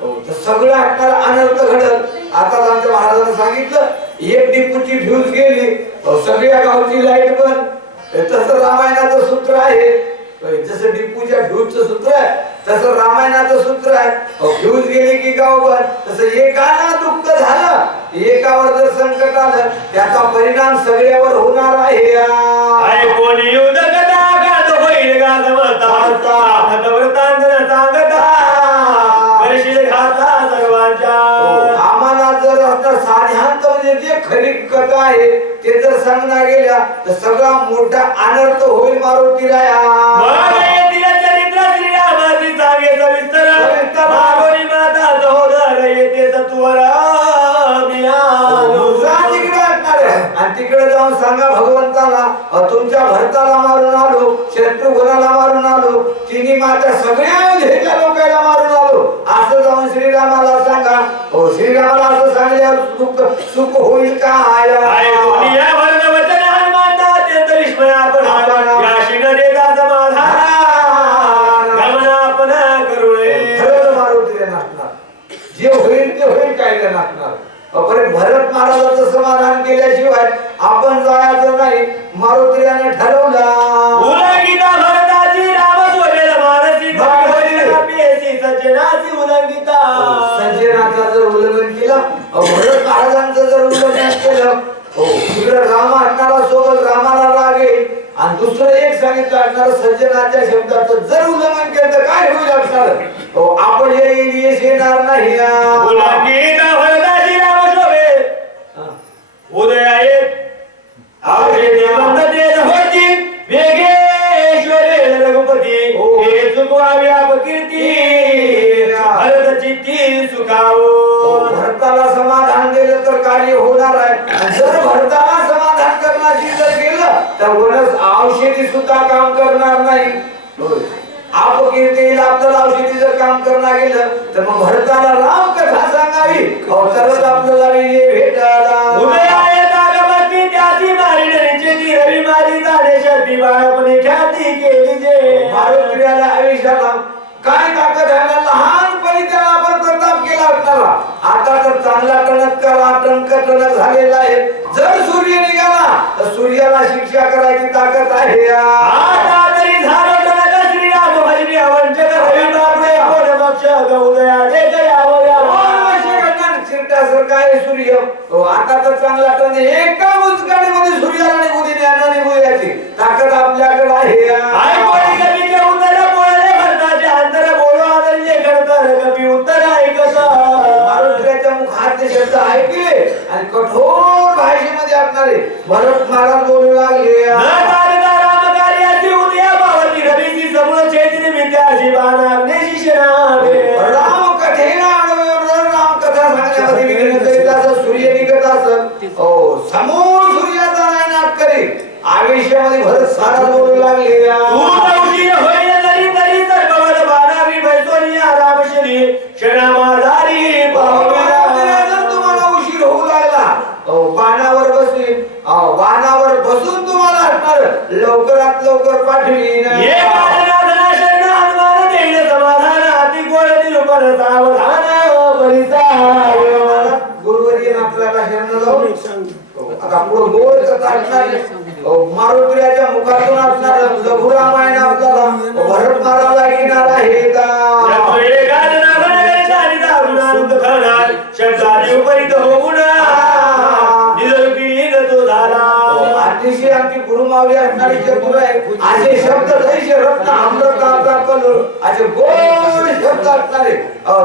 तर सगळं आपल्याला अनर्थ घडल आता आमच्या महाराजांनी सांगितलं एक डिपूची फ्यूज गेली सगळ्या गावची लाईट बंद तसं रामायणाचं सूत्र आहे जसं डिपूच्या फ्यूजचं सूत्र आहे तसं रामायणाचं सूत्र आहे फ्यूज गेली की गाव बंद तसं एकाला दुःख झालं एकावर जर संकट आलं त्याचा परिणाम सगळ्यावर होणार आहे कोणी युद्ध कथा गात होईल गात म्हणता व्रतांतर सांगता करशील घाता सर्वांच्या. आम्हाला जर आता साध्यांत म्हणजे जे खरी कथा आहे ते जर सांगण्या गेल्या तर सगळा मोठा अनर्थ होईल मारुती राया चरित्र श्रीरामाची सांगे सविस्तर मागोरी माता सहोदर येते सत्वरा आणि तिकडे जाऊन सांगा भगवंताला तुमच्या भरताला मारून आलो शत्रुघ्नाला मारून आलो तिन्ही माता सगळ्या ढेच्या लोकांना मारून आलो असं जाऊन श्रीरामाला सांगा श्रीरामाला असं सांगल्यावर सुख होईल काय वचन हनुमान अत्यंत विस्मय आपण याशी न देता समाधान गमन आपण करुणे खरं मारुतीला नाचणार जे होईल ते होईल काय नाचणार भरत महाराजांचं समाधान केल्याशिवाय आपण जायचं नाही मारुतीने ठरवला उल्लंघिता भरताची राम सोडेल मानसी सज्जनाची उल्लंघिता सज्जनाचा जर उल्लंघन केलं भरत महाराजांचं जर उल्लंघन केलं तिकडे राम असणारा सोबत रामाला लागेल आणि दुसरं एक सांगितलं असणार सज्जनाच्या शब्दाचं जर उल्लंघन केलं तर काय होईल असणार आपण यश येणार नाही उल्लंघिता भरताची राम शोभे उदय आहेत वेगेश्वरे रघुपती हे चुकवावी अपकीर्ती भरत चित्ती सुखावो. भरताला समाधान दिलं तर कार्य होणार आहे जर भरताला समाधान करण्याची जर गेलं तर वनस औषधी सुद्धा काम करणार नाही अपकीर्तीला आपल्याला औषधी जर काम करणार गेलं तर मग भरताला राम कथा सांगावी तरच आपल्याला विजय भेटायला उदय आहेत आगमती त्याची मारिणीचे बाळपणी ख्याती केली जे मारुतीला आयुष्याला काय ताकद आहे ना, लहानपणी त्याला आपण प्रताप केला असणारा. आता तर चांगला टणक झालेला आहे. जर सूर्य निघाला तर सूर्याला शिक्षा करायची ताकद आहे. आता तरी झालं टणक श्रीराम भजनी अवंचक रवी बापरे कोण पक्ष गौदया दे गयावया चिरटासर काय सूर्य. आता तर चांगला टण एका उचकाडीमध्ये सूर्याला निघू दे, ज्ञान निघू द्यायची ताकद आपल्याकडे आहे. आई कोणी कमी जे उतर बोलले भरताचे अंतर बोलो आदरले करतर कमी उत्तर ऐकता मारुतीच्या मुखात ते शब्द ऐकले आणि कठोर भाषेमध्ये असणारे भरत महाराज बोलू लागले. राम कार्याची उदया पावती रवीची समूळ चैतन्य विद्याशी बाणाग्ने शिष्यनावे राम कथेला राम कथा सांगण्यामध्ये विघ्न करीत असत. सूर्य निघत असत. समोर सूर्याचा नायनाट करीत आयुष्यामध्ये भरत सारा बोलू लागले. तुम्हाला उशीर होऊ लागला बाणावर बसून बाणावर बसून तुम्हाला असणार लवकरात लवकर पाठवी गुरुवरी आपल्याला शरण जाऊन आता पुढे गोल मारुतीच्या मुखातून असणार लघुरामायण आपल्याला भरत महाराजला घेणार आहे का. अतिशय आमची गुरुमावली असणारी चतुर आहे. असे शब्द जैसे रत्न अमृताचा कलर असे गोड शब्द असणारे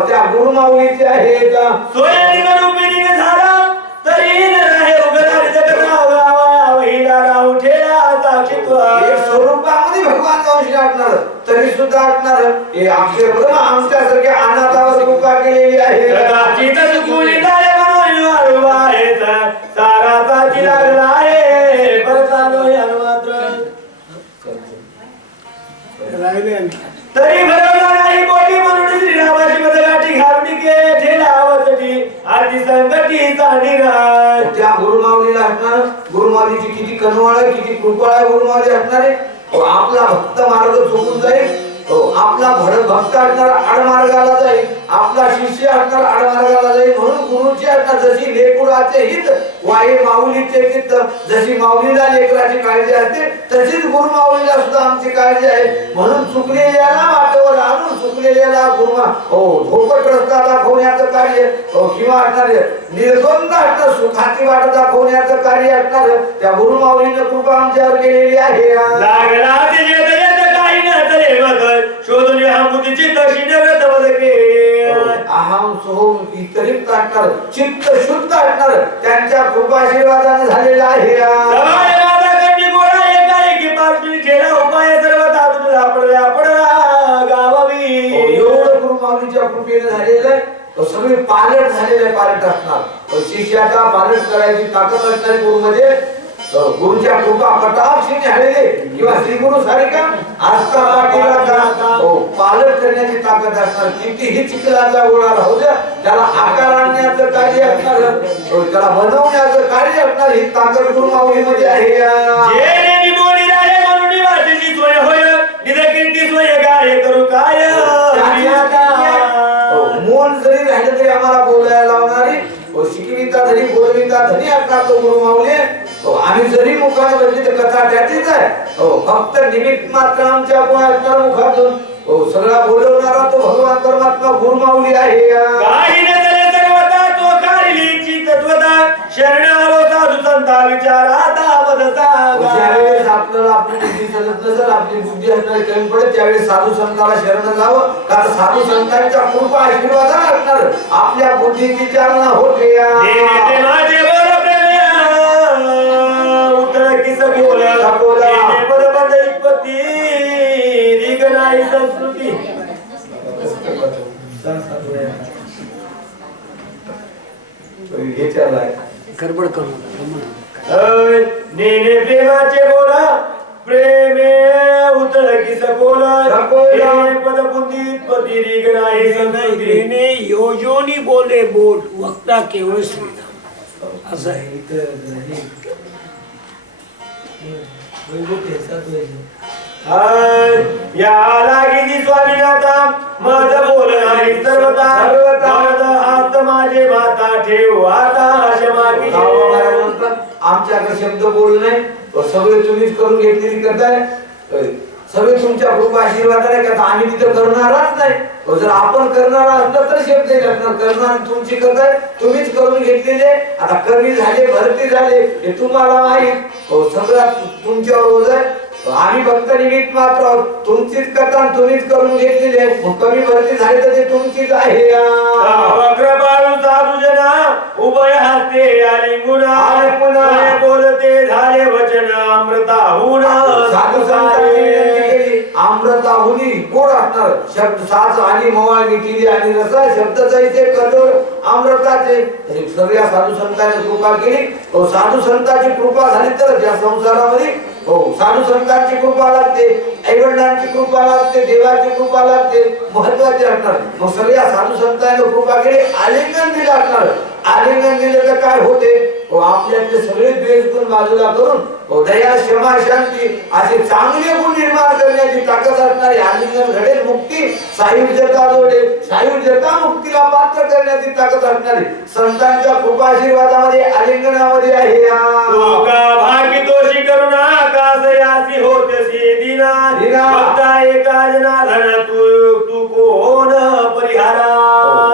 त्या गुरुमावलीचे आहेत. स्वरूपामध्ये भगवान अंश असणार तरी सुद्धा असणार हे आमच्यासारख्या अनाथावर कृपा केलेली आहे. तरी भरवला नाही कोटी म्हणून श्रीरामाची मदगाठी घालून ठेला आवडती आधी संकटी चाली राय. त्या गुरुमावलीला असणार गुरुमावलीची किती कनवाळ आहे, किती कृपा आहे गुरुमावली असणारे. आपला भक्त मार्ग चुकून जाईल. आपला भक्त असणार आडमार्गाला जाईल. आपला शिष्य असणार आडमार्गाला जाईल. म्हणून गुरुची असणार जशी लेकराचे हित वाई माऊलीचे चित्त जशी माऊलीला लेकराची काळजी असते तशीच गुरु माऊलीला सुद्धा आमची काळजी आहे. म्हणून चुकलेल्याला वाटेवर आणून चुकलेल्याला गुरुमा धोपट रस्ता दाखवण्याचं कार्य किंवा असणार निर्द्वंद असणार सुखाची वाट दाखवण्याचं कार्य असणार त्या गुरु माऊलीने कृपा आमच्यावर केलेली आहे. शोधून अहम सोहम इतरिक्त असणार चित्त शुद्ध असणार त्यांच्या कृपा आशीर्वादाने झालेला आहे. उपाय सर्व एवढं गुरु माऊलीच्या कृपेने झालेलं आहे. सगळे पालट झालेले पालट असणार. शिष्याचा पालट करायची ताकद असणारी गुरुमध्ये गुरुच्या कृपा कटाक्षाने आलेले किंवा श्री गुरु सारिका आस्था पाटीला पालट करण्याची ताकद असणार. कितीही चिखलाचा गोळा राहू द्या त्याला आकार आणण्याचं कार्य असणार त्याला बनवण्याचं कार्य असणार ही ताकद गुरु माऊलीमध्ये आहे. मोन जरी राहिलं तरी आम्हाला बोलायला लावणारी शिकविता धरी बोलविता धनी असणार तो गुरु माऊली. आम्ही जरी मुखात बसली तर कथा त्याचीच आहे. फक्त निमित्त मात्र आमच्या असणार मुखातून सगळा बोलवणारा तो भगवान परमात्मा गुरु माऊली आहे. ज्यावेळेस आपल्याला आपली बुद्धी चालत नसेल आपली बुद्धी असणारी कमी पडेल त्यावेळेस साधू संताला शरण जावं. कारण साधू संतांच्या कृपा आशीर्वादाने असणार आपल्या बुद्धीची चालना होते. गडबड करू नेने प्रेमाचे बोला प्रेमे उतळ की सकोला पद बुद्धीत पती रीग नाही संस्कृती योजोनी बोले बोल वक्ता केवळ श्रीराम असं आहे. या लागी स्वामीनाथा मज बोल नाही सर्वता मज हात माझे माता ठेव आता क्षमा की गावा महाराज म्हणतात, आमच्याकडे शब्द बोलू नये सगळे तुम्हीच करून घेतलेली करताय सगळे तुमच्या कृपा आशीर्वादाने करता आम्ही तिथं करणारच नाही जर आपण करणार असलं तर शब्द करणार तुमची करताय तुम्हीच करून घेतलेले आता कमी झाले भरती झाले हे तुम्हाला माहित सगळं तुमच्यावर ओझ आहे आम्ही फक्त निमित्त मात्र आहोत तुमचीच करता तुम्हीच करून घेतलेले कमी भरती झाली तर ते तुमचीच आहे वक्रपाळू साधू जना उभय हस्ते आली गुणा पुन्हा बोलते झाले वचन अमृताहून साधू संतांनी अमृताहुनी गोड असणार शब्द साच आणि मवाळणी केली आणि रसा शब्दाचा इथे कठोर अमृताचे सगळ्या साधू संतांनी कृपा केली साधू संतांची कृपा झाली तर या संसारामध्ये साधू संतांची कृपा लागते आईवडिलांची कृपा लागते देवाची कृपा लागते महत्वाचे असणार मग सगळ्या साधू संतांनी कृपा केली आलिंगन दिलं असणार आलिंगन दिलं तर काय होते आपल्यातले सगळे द्वेष गुण बाजूला करून दया क्षमा शांती असे चांगले गुण निर्माण करण्याची ताकद असणारी आलिंगन घडेल मुक्ती सायुज्यता जोडेल सायुज्यता मुक्तीला पात्र करण्याची ताकद असणारी संतांच्या कृपा आशीर्वादामध्ये आलिंगनामध्ये आहे भाग्यतोषी करुणा कासयासी होतसी दिना भक्ता एका जनार्दन तू कोण परिहारा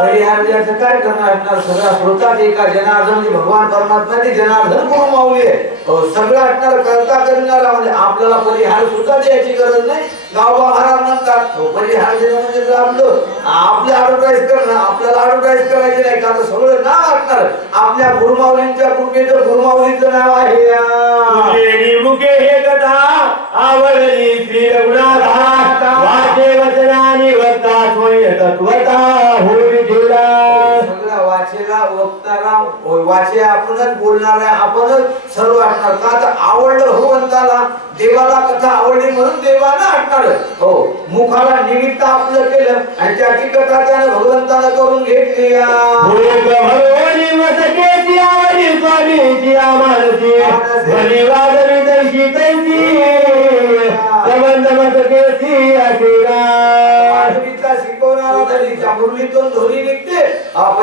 परिहार याचं काय करणार असणार सगळा श्रोतात एका जनार्दन म्हणजे भगवान परमात्मा ते जनार्दन गुरु माऊली आहे सगळं असणार करता करणारा म्हणजे आपल्याला परिहार सुद्धा द्यायची गरज नाही गावबा महाराज म्हणतात परिहार देणं म्हणजे आपलं ऍडव्हर्टाईज करणं आपल्याला ऍडव्हर्टाईज करायचे नाही का सगळं नाव असणार आपल्या गुरुमाऊलींच्या कृपेचं गुरुमाऊलीचं नाव आहे मुखे हे कथा आवडली श्री रघुनाथ वाचे वचनानी वक्ता स्वय तत्वता होई ठेला सगळा वाचेला वक्ताला वाचे आपणच बोलणार आहे आपणच सर्व असणार का तर आवडलं भगवंताला देवाला कथा आवडली म्हणून देवाला असणार हो मुखाला निमित्त आपलं केलं आणि त्याची कथा त्याने भगवंताला करून घेतली शिकवणारा धरीच्या मुरलीतून धोरी निघते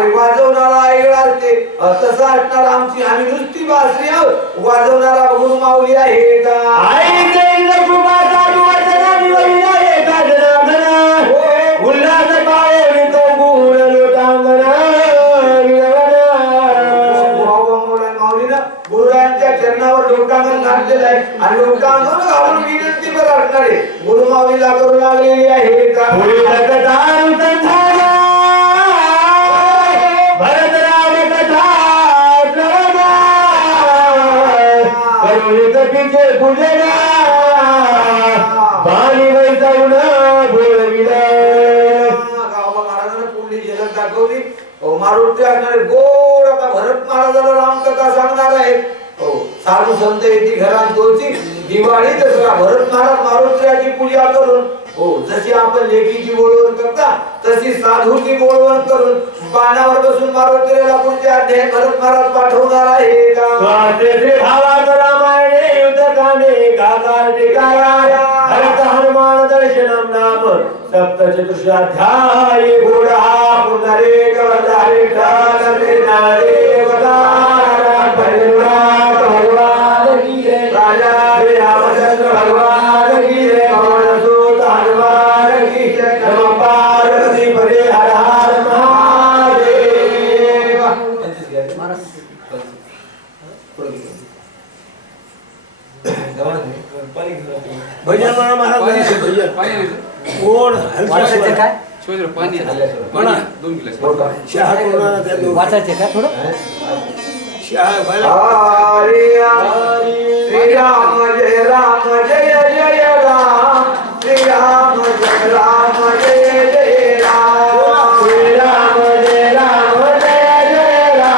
वाजवणारा ऐकला असते तसं असणार आमची आम्ही नुसती बासरी आहोत वाजवणारा गुरु माऊली आहे का उल्हास पाय तो गुण लोटांगणा गुरुरायांच्या चरणावर लोटांगण घातलेलं आहे आणि लोटांगण घालून विनंती बरं असणार आहे गुरु माऊलीला करू लागलेली आहे का भरत राम कथा तिचे पूजना पाणी वैजाऊन बोलविला गावा महाराजांना पुढली झलक दाखवली मारुती असणारे गोड आता भरत महाराजाला रामकथा सांगणार आहे साधू संत येते घरात तोची दिवाळी दसरा भरत महाराज मारुतीची पूजा करून जशी आपण लेखीची बोलवण करता तशी साधूची बोलवण करून पानावर बसून मारुतीला पुढच्या अध्यायात भरत महाराज पाठवणार आहे भावात रामायणे युद्धकांडे काकार टिकाया भरत हनुमान दर्शनम नाम सप्तचतुष्टाध्यायी घोडा पुनरे कवचारे ठाकरे नारे वदारा परिवार भगवान की जय राजा रामचंद्र भगवान की जय पवन सुत हनुमान की जय नमः पार्वती पते हर हर महादेव भजन म्हणा महाराज भजन कोण वाचायचं काय शहा कोणाला त्या दोन वाचायचं काय थोडं शहा पहिला श्री राम जय राम जय जय राम श्री राम जय राम जय जय राम श्री राम जय राम जय जय राम श्री राम जय राम जय जय राम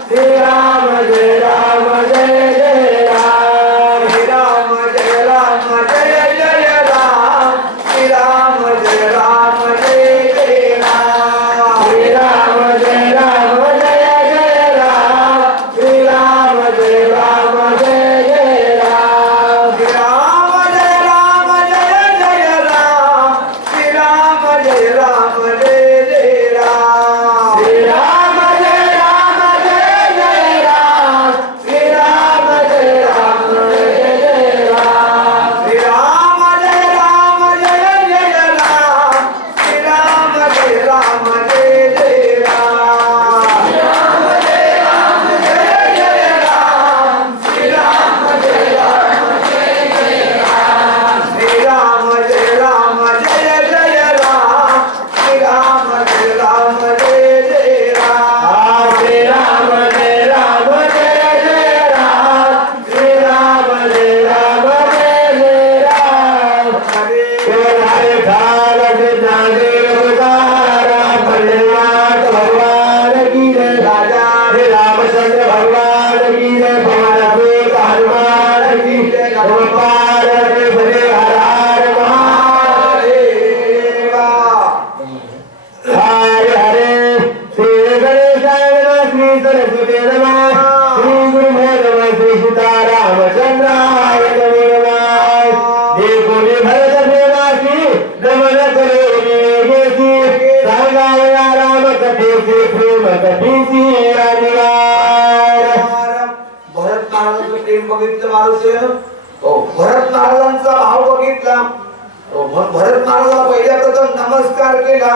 श्री राम जय राम जय जय राम श्री राम जय राम जय जय राम श्री राम जय राम जय जय राम श्री राम जय राम जय जय राम हरे भले हर हर महादेवा हरे हरे श्री गणेशाय नमः श्री सरस्वती नमः श्री गुरुभ्यो नमः श्री सीतारामचंद्राय नमः देखोनी भरत प्रेमाची नमन करोनी गेसी सांगावया राम कथेची प्रेम कथेची अनिवार भरत महाराजांचं प्रेम बघितलं मारुतीनं भरत महाराजांचा भाव बघितला भरत महाराजाला पहिल्या प्रथम नमस्कार केला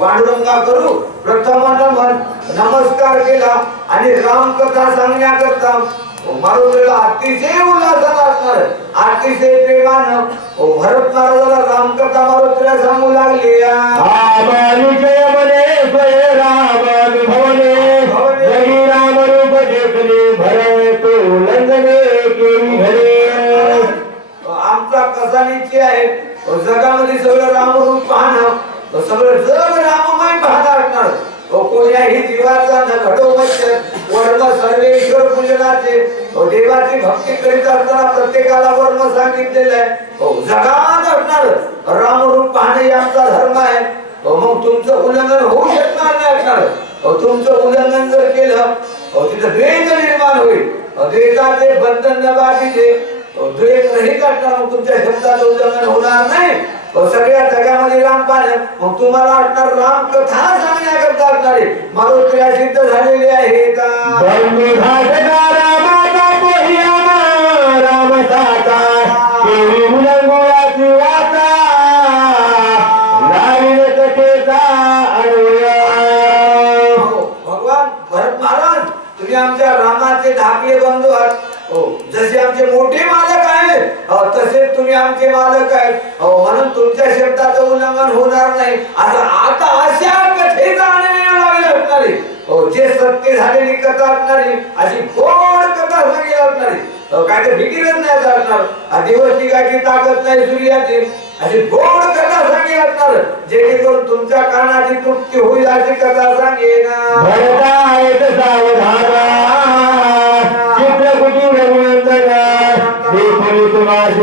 पांडुरंगा करू प्रथम नमस्कार केला आणि रामकथा सांगण्याकरता मारुतीला अतिशय उल्हासानं असणार अतिशय प्रेमानं भरत महाराजाला रामकथा मारुतीला सांगू लागले जय म्हणे स्वय राम भवने जगी राम रूप देखले भरत उल्लंघने केली घरे आमचा कसा निश्चय आहे जगामध्ये सगळं रामरूप पाहणं सगळं जग राममय पाहता असणार कोण्याही जीवाचा न घडो मच्छर वर्म सर्वेश्वर पूजनाचे देवाची भक्ती करीत असताना प्रत्येकाला वर्म सांगितलेलं आहे जगात असणार रामरूप पाहणे आमचा धर्म आहे मग तुमचं उल्लंघन होऊ शकणार नाही असणार तुमचं उल्लंघन जर केलं तिथं द्वेष निर्माण होईल द्वेषाचे बंधन न बाधिते द्वेष रहित असणार मग तुमच्या शब्दाचं उल्लंघन होणार नाही सगळ्या जगामध्ये राम पाहिलं मग तुम्हाला असणार राम कथा सांगण्याकरता असणारे मारुतीला सिद्ध झालेले आहेत भगवान भरत महाराज तुम्ही आमच्या रामाचे धाकले बंधू आहात जसे आमचे मोठे मालक आहेत तसेच तुम्ही आमचे मालक आहेत म्हणून तुमच्या शब्दाचं उल्लंघन होणार नाही आता अशा कथेचा आनंद लावले असणारे जे सत्य झालेली कथा असणारी अशी गोड कथा सांगेल असणारी काय ते फिकीरच नाही असणार दिवस निघायची ताकद नाही सूर्याची अशी गोड कथा सांगेल असणार जेणेकरून तुमच्या कानाची तृप्ती होईल अशी कथा सांगेल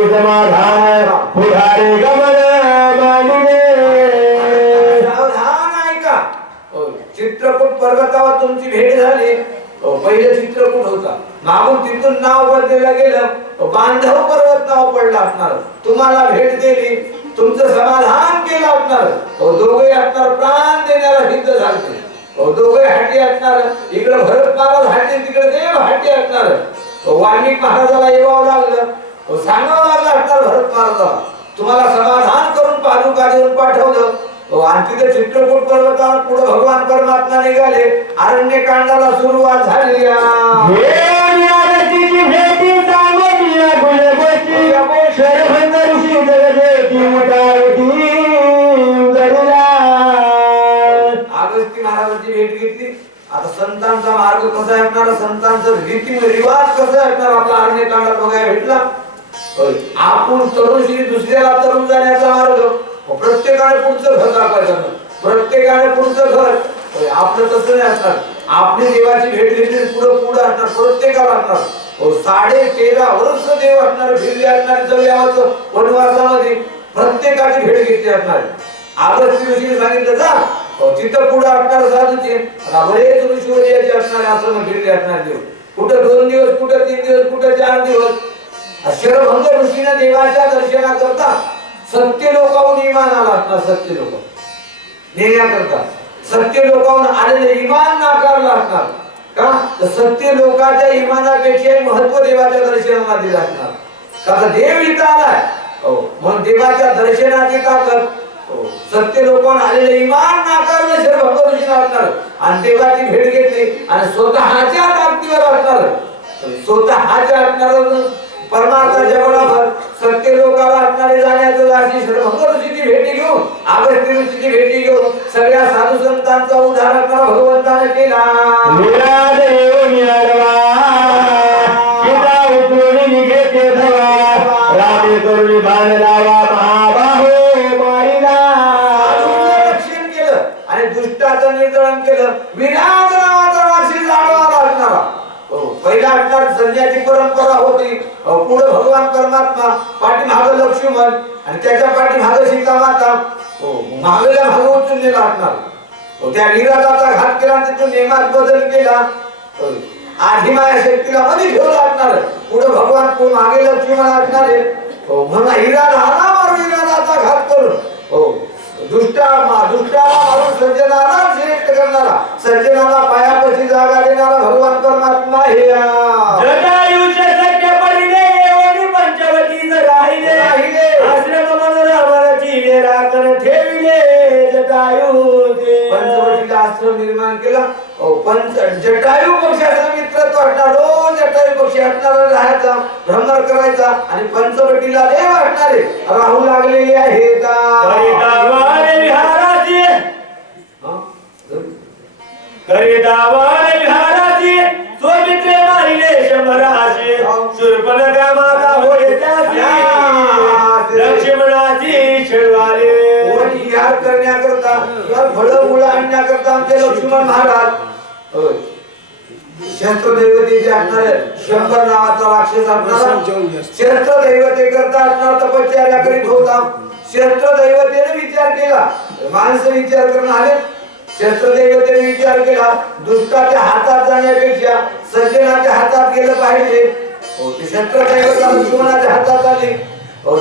समाधान पुढारे गमन सावधान ऐका चित्रकूट पर्वतावर तुमची भेट झाली पहिले चित्रकूट होता मागून तिथून नाव बदललं गेलं बांधव पर्वत नाव पडलं असणार तुम्हाला भेट दिली तुमचं समाधान केलं असणार दोघे असणार प्राण देण्याला सिद्ध झाले दोघे हाटी असणार इकडे भरत महाराज हाटी तिकडे देव हाटी असणार वाल्मिक महाराजाला येवावं लागलं सांगावं लागलं असणार भरत महाराजाला तुम्हाला समाधान करून पादुका देऊन पाठवलं आणि तिथे चित्रकूट पर्वतावर पुढे भगवान परमात्मा निघाले अरण्यकांडाला सुरुवात झाली अगस्ती महाराजांची भेट घेतली आता संतांचा मार्ग कसा असणार संतांचा रीती रिवाज कसा असणार आपला अरण्यकांडात बघायला भेटला आपण तरुणश्री दुसऱ्याला तरुण जाण्याचा मार्ग प्रत्येकाने पुढचं घर दाखवायचं प्रत्येकाने पुढचं घर आपलं तसं नाही असणार आपली देवाची भेट घेतली पुढं पुढं असणार प्रत्येकाला असणार 13.5 वर्ष देव असणार फिरले असणार जवळचं वनवासामध्ये प्रत्येकाची भेट घेतली असणार अगस्ती ऋषीने सांगितलं जा तिथं पुढं असणार साधूचे बरेच ऋषीवर यायचे असणार असं फिरले असणार देव कुठं 2 दिवस कुठं 3 दिवस कुठं 4 दिवस शरभंग ऋषीने देवाच्या दर्शनाकरता सत्य लोकांहून इमान आला असणार सत्य लोक नेण्याकरता सत्य लोकांहून आलेले इमान नाकारला असणार का तर सत्य लोकांच्या इमानापेक्षा महत्व देवाच्या दर्शनाला दिलं असणार का देव इथं आलाय म्हणून देवाच्या दर्शनाची ताकद सत्य लोकांना आलेले इमान नाकारलं शरभंग ऋषीने असणार आणि देवाची भेट घेतली आणि स्वतःच्या ताकदीवर असणार स्वतःच्या असणार परमार्थाच्या बळावर सत्य लोकाला असणारे जाण्याचं अशी शरभंग ऋषीची भेटी घेऊन अगस्ती ऋषीची भेटी घेऊन सगळ्या साधू संतांचा उद्धार करा भगवंताने केला रक्षण केलं आणि दुष्टाचं निर्दळन केलं विराट नावाचा वाशी जाणवाला असणारा पहिला असणार संन्यासी परंपरा होती. पुढे भगवान परमात्मा, पाठीमागे लक्ष्मण आणि त्याच्या पाठीमागे सीता माता. मागेला भाग उचलून नेला असणार. त्या विराटाचा घात केला, तिथून नियमात बदल केला. आधी माया शक्तीला मध्ये ठेवला असणार. पुढे भगवान कोण मागे लक्ष्मण असणार आहे. म्हणून हिराला हाना मारून विराटाचा घात करून दुष्टाला मारून सज्जनाला श्रेष्ठ करणारा, सज्जनाला पायापाशी जागा देणारा भगवान परमात्मा हे. जटायुचे सख्य पडिले एवढी पंचवटीच राहिले, आश्रम मनोरमाची राखण ठेविले जटायुचे. पंचवटीला आश्रम निर्माण केला. जटायू पक्षाचा मित्रत्व असणार. जटायू पक्षी असणार राहायचा, भ्रमण करायचा आणि पंचवटीला देव असणारे राहू लागलेले आहेत. करितावाने विहाराची सोमित्रे मारिले शंभराशे. शूर्पणखा माता होय त्याची, लक्ष्मणाची छळवाले. विहार करण्याकरता किंवा फळं मुळं आणण्याकरता आमचे लक्ष्मण महाराज शस्त्र दैवतेचे असणारे शंभर नावाचा राक्षस असणारा शस्त्र दैवते करता असणार तपश्चर्या करीत होता. शस्त्र दैवतेने विचार केला, माणसं विचार करून आले. शस्त्र दैवतेने विचार केला, दुष्टाच्या हातात जाण्यापेक्षा सज्जनाच्या हातात गेलं पाहिजे. शस्त्र दैवता लक्ष्मणाच्या हातात आली.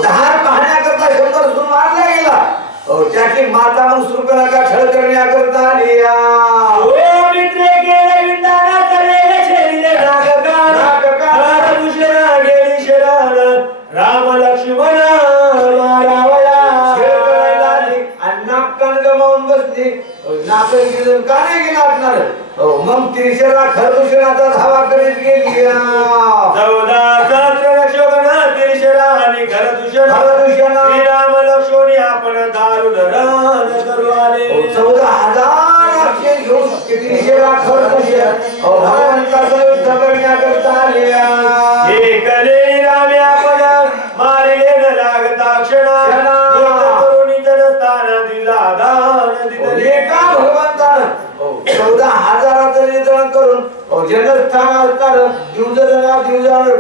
धार पाहण्याकरता 100 सूर मारला गेला. त्याची माता मग शूर्पणखा छळ करण्याकरता आली. मित्रे गेले विंदाना तळे छेदिले नागका, हरभूषणा गेली शरण राम लक्ष्मण मारावया. छळ करायला आली आणि नाक गमावून बसली. नाकन गेलं का नाही गेला असणार. मग त्रिशरा खरदूषणाचा धावा करीत गेली. 14 सहस्र लक्षगण त्रिशरा आणि खरदूषण श्रीराम लक्ष्मणी आपण दारुण रण करू आले. 14,000 अक्षय घेऊन त्रिशरा खरदूषण भगवंताचा युद्ध करण्याकरता आले. एकले रामे आपण मारिले न लागता क्षणा, करुणी जनस्थान दिला दान दिले. एका भगवंतानं 14,000चं निधन करून जनस्थान असणार दिवजन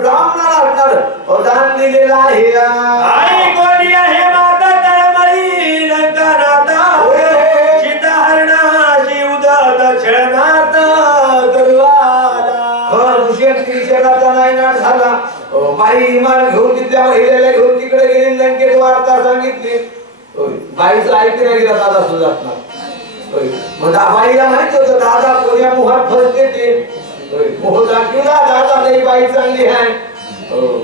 ब्राह्मणाला असणार दान दिलेलं आहे. आई कोणी आहे माता तळमळी लंकानाथा, सीता हरणाशी उदत छळनाथ करुआला. खरदूषण त्रिशराचा नायनाट झाला. बाई इमान घेऊन तिथल्या महिलेला घेऊन तिकडे गेली, लंकेत वार्ता सांगितली. बाईचं ऐकण्या गेला दादा सुजात. मग बाईला माहित होतं दादा कोण्या मुहात फसते ते. मोह दाखविला दादा नाही बाई चांगली आहे.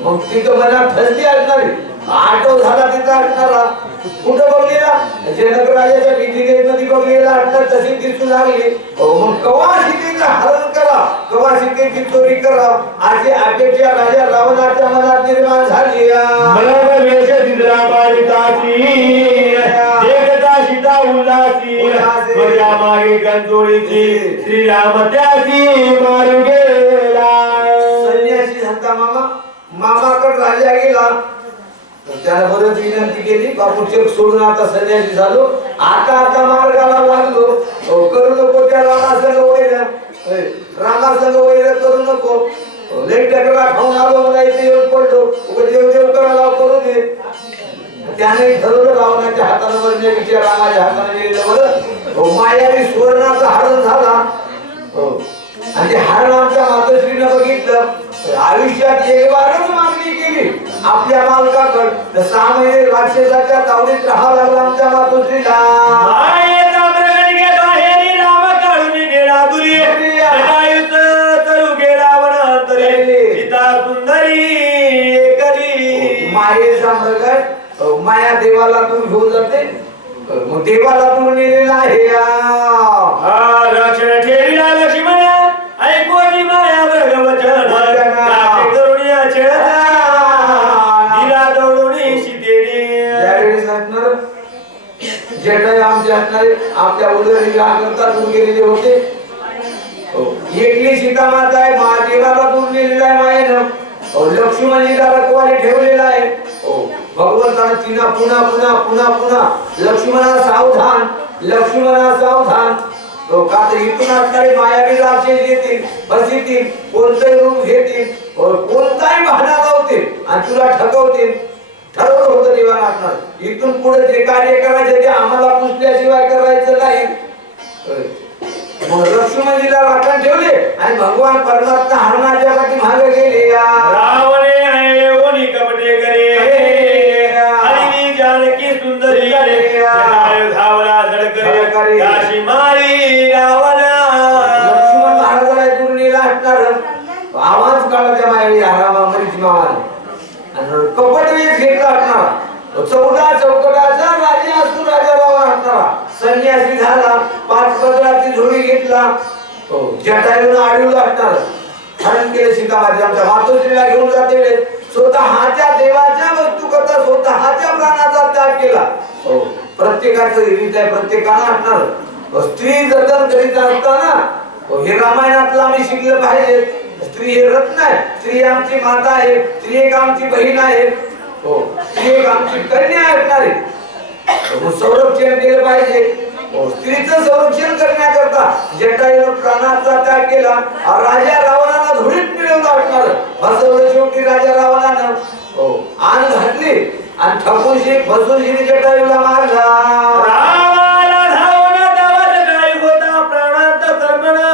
मग तिथं मनात फसली असणारी. आठव झाला तिथं असणारा. कुठं बघलेला जनक राजाच्या भीती मध्ये बघलेला असणार तशी दिसू लागली. मग कवा सीतेचं हरण करा, कवा सीतेची चोरी करा अशी अपेक्षा राजा रावणाच्या मनात निर्माण झाली. सीता उल्हासी माझ्या मागे कंचोळीची श्रीराम त्याची मारू गेला. संन्यासी झाला मामाकडे राजा गेला. त्याला बरंच विनंती केली, बापू चेक सोडून आता संन्यासी झालो, आता मार्गाला लागलो. करू नको त्या रामासंग वैर, रामासंग वैर करू नको. लई टकरा खाऊन आलो मला इथे येऊन पडलो. देव करायला करू दे. त्याने ठरवलं रावणाच्या हाताने मरण्यापेक्षा रामाच्या हाताने गेलेलं बरं. मायावी सुवर्णाचा हरण झाला. आणि ते हरण आमच्या मातोश्रीने बघितलं. आयुष्यात एक बारच मागणी केली आपल्या मालकाकडे. 6 महिने राक्षसाच्या तावडीत राहावं लागलं आमच्या मातोश्रीला. मायेचा प्रगट माया देवाला तू घेऊन जाते. मग देवाला तू नेलेला आहे. रक्षण ठेविला लक्ष्मण ऐकोनी माया भगवचन करुणिया छळता दिला दौडोनी सीतेने. त्यावेळेस असणार जटायू आमचे असणारे आपल्या उदरनिर्वाह करता दूर गेलेले होते. एकली सीता माता आहे, महादेवाला दूर नेलेला आहे मायेनं. लक्ष्मणजीला रखवाली ठेवलेला आहे. भगवंतानं तिना पुन्हा लक्ष्मणा सावधान, लक्ष्मणा सावधान. हो का तर इथून असणारे मायावी राक्षस येतील, बसितील, कोणतंही रूप घेतील, कोणताही बहाणा लावतील आणि तुला ठकवतील. ठरवलं होतं देवानं असणार, इथून पुढे जे कार्य करायचे ते आम्हाला पुसल्याशिवाय करायचं नाही. मग लक्ष्मणजीला राखण ठेवले आणि भगवान परमात्मा हनुमानच्या पाठीमागे गेले. रावणे आहे ओनी कपटे करे, हरिणी जानकी सुंदरी जटायू धावला धडकरे, काशी मारी रावणा. लक्ष्मण महाराजाला दूर नेला असणार, आवाज काढला त्या मायावी हरामाची मामाने आणि कपट वेश घेतला असणार. 14 चौकटाचा राजा असतो राजा रावण असणारा संन्यासी झाला, 5 पदराची झोळी घेतला, जटायून अडवलं असणार, हरण केले सीतामाते आमच्या मातोश्रीला घेऊन जाते वेळेस स्वतःच्या देवाच्या वस्तू करता स्वतःच्या प्राणाचा त्याग केला. प्रत्येकाचं रीत आहे, प्रत्येकानं असणार. स्त्री जतन करीत असताना हे रामायणातलं आम्ही शिकलं पाहिजे. स्त्री हे रत्न आहे, स्त्री आमची माता आहे, स्त्री एक आमची बहीण आहे, स्त्री एक आमची कन्या असणार आहे. संरक्षण केलं पाहिजे. स्त्रीचं संरक्षण करण्याकरता जटायूने प्राणाचा त्याग केला. राजा रावणाला धुळीत मिळवलं असणार, फसवलं शेवटी राजा रावणानं. आण घातली आणि ठकून फसून जटायूला मारला. रामाला धावणं तेव्हा जटायू होता प्राणांत कर्मणा,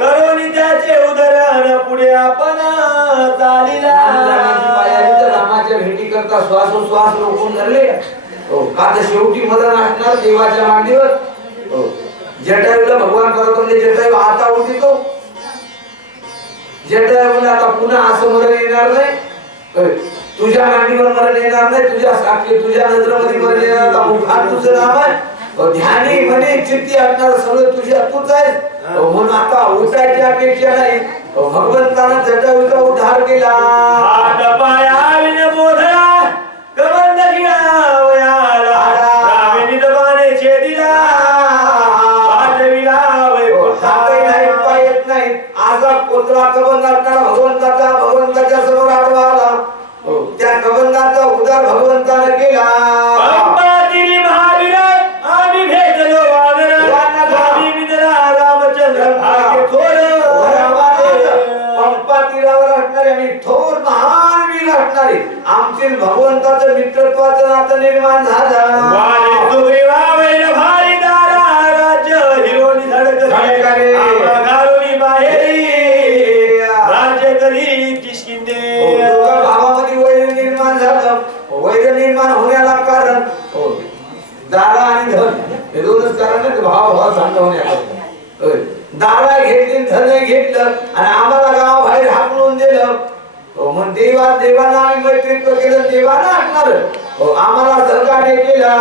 करोनी त्याचे उदरण पुढे आपण चालिला. रामाच्या भेटी करता श्वासोश्वास रोखून धरले. का तर शेवटी मरण असणार देवाच्या मांडीवर. जटायूला भगवान करत म्हणजे जटायू आता उठतो. जटायू म्हणजे आता पुन्हा असं मरण येणार नाही, तुझ्या मांडीवर मरण येणार नाही, तुझ्या साक्षी तुझ्या नजरेमध्ये मरण येणार. मुखात तुझं नाव आहे, ध्यानी म्हणे चित्ती असणार, सगळं तुझ्या तूच आहेस. म्हणून आता उठायची अपेक्षा नाही. भगवंतानं जटायूचा उद्धार केला. हात पायाविन बोधला कबंद गिळावयाला, रामिनी दबाने छेदिला पाठविला हातही नाही, पाय येत नाही. आजा कोतरा कबंद असणारा भगवंताच्या समोर आडवा आला. त्या कबंदाचा उद्धार भगवंतानं केला. पंपातिनी महावीर आम्ही भेटलो वानर, आम्ही मित्र रामचंद्र भाग्य थोर. पंपातीरावर असणारे आणि थोर महान वीर असणारे आमचे भगवंताचं मित्रत्वाचं नातं निर्माण झालं. वाले सुग्रीवावैन भारी दारा, राज्य हिरोनी धडकरे, आम्हा घालूनी बाहेरी, राज्य करी किष्किंदे. भावामध्ये वैर निर्माण झालं. वैर निर्माण होण्याला कारण दारा आणि धन हे दोनच कारण आहे. भाव भाव होण्याला दारा घेतली, धन घेतलं आणि आम्हाला गाव बाहेर हाकलून दिलं. मग देवाला आम्ही मैत्रीत्व केलं, देवानं असणार आम्हाला सहकार्य केला.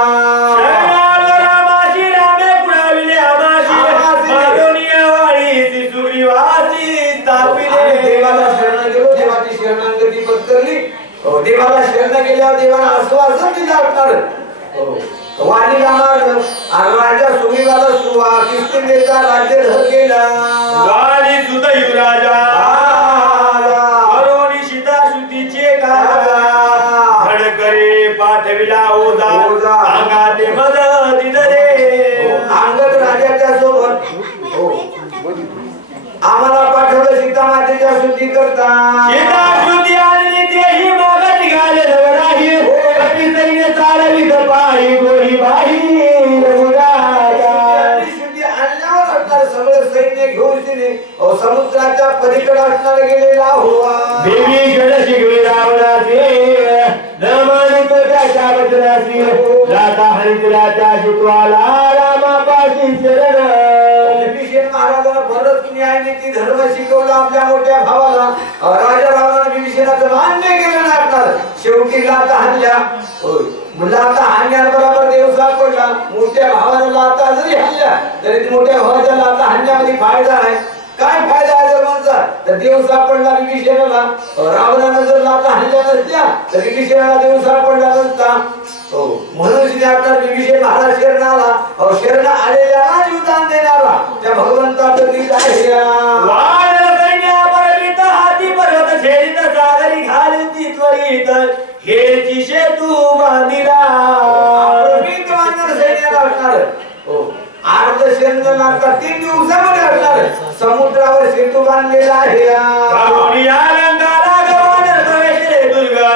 रामाची रामे कुणाविले आमाशी, मारुनिया वाळीची सुग्रीवाची तापिले. देवाला शरण गेलो, देवाची शरणागती पत्करली. देवाला शरण गेल्यावर देवाला आश्वासन दिलं असणार. वाणीला मारलं आणि राजा सुग्रीवाला किष्किंधेचा राज्यधर केला. वाली सुत युवराजा करोनी सीता शुद्धीचे काजा, धडकरे पाठविला ओझा, अंगाते मदती दरे. अंगद राजाच्या सोबत आम्हाला पाठवलं सीता मातेच्या शुद्धी करता. सीता शुद्धी आणली तेही मागत निघाले धवराही, कपी सैन्य चालवित पायी गोरी बाई रघुराजा. शुद्धी आणल्यावर असणार सगळं सैन्य घेऊन तिने समुद्राच्या पलीकडे असणार गेलेला हुआ. विभीषण शिकवे रावणाचे, न मानित त्याच्या वचनाची, राधा हरिद्रा त्या शिकवाला रामापाशी शरण. विभीषण महाराजांना भरत न्यायनीती धर्म शिकवला आपल्या मोठ्या भावाला. राजा रावणाने विभीषणाचं मान्य केलं नाही. शेवटी लाता हाणल्या. लाता हाणण्याबरोबर देव सापडला. मोठ्या भावाने लाता जरी हाणल्या तरी मोठ्या भावाच्या लाता हाणण्यामध्ये फायदा आहे. काय फायदा आहे जर माणसा तर देव सापडला विभीषणाला. रावणानं जर लाता हाणल्या नसत्या तर विभीषणाला देव सापडला नसता. म्हणून आता विभीषण महाराज शरण आला. शरण आलेल्याला जीवदान देणारा त्या भगवंताचं गीत आहे. वानर सैन्य परमित हाती पर्वत छेदित, सागरी घालती त्वरित, हेची सेतू बांधिला. प्रमित वानर सैन्याला असणार. अर्ध यंत्र लागतात 3 दिवसामध्ये असणार समुद्रावर सेतू बांधलेला आहे काळोनी या रंगाला गव्हाण प्रवेश रे दुर्गा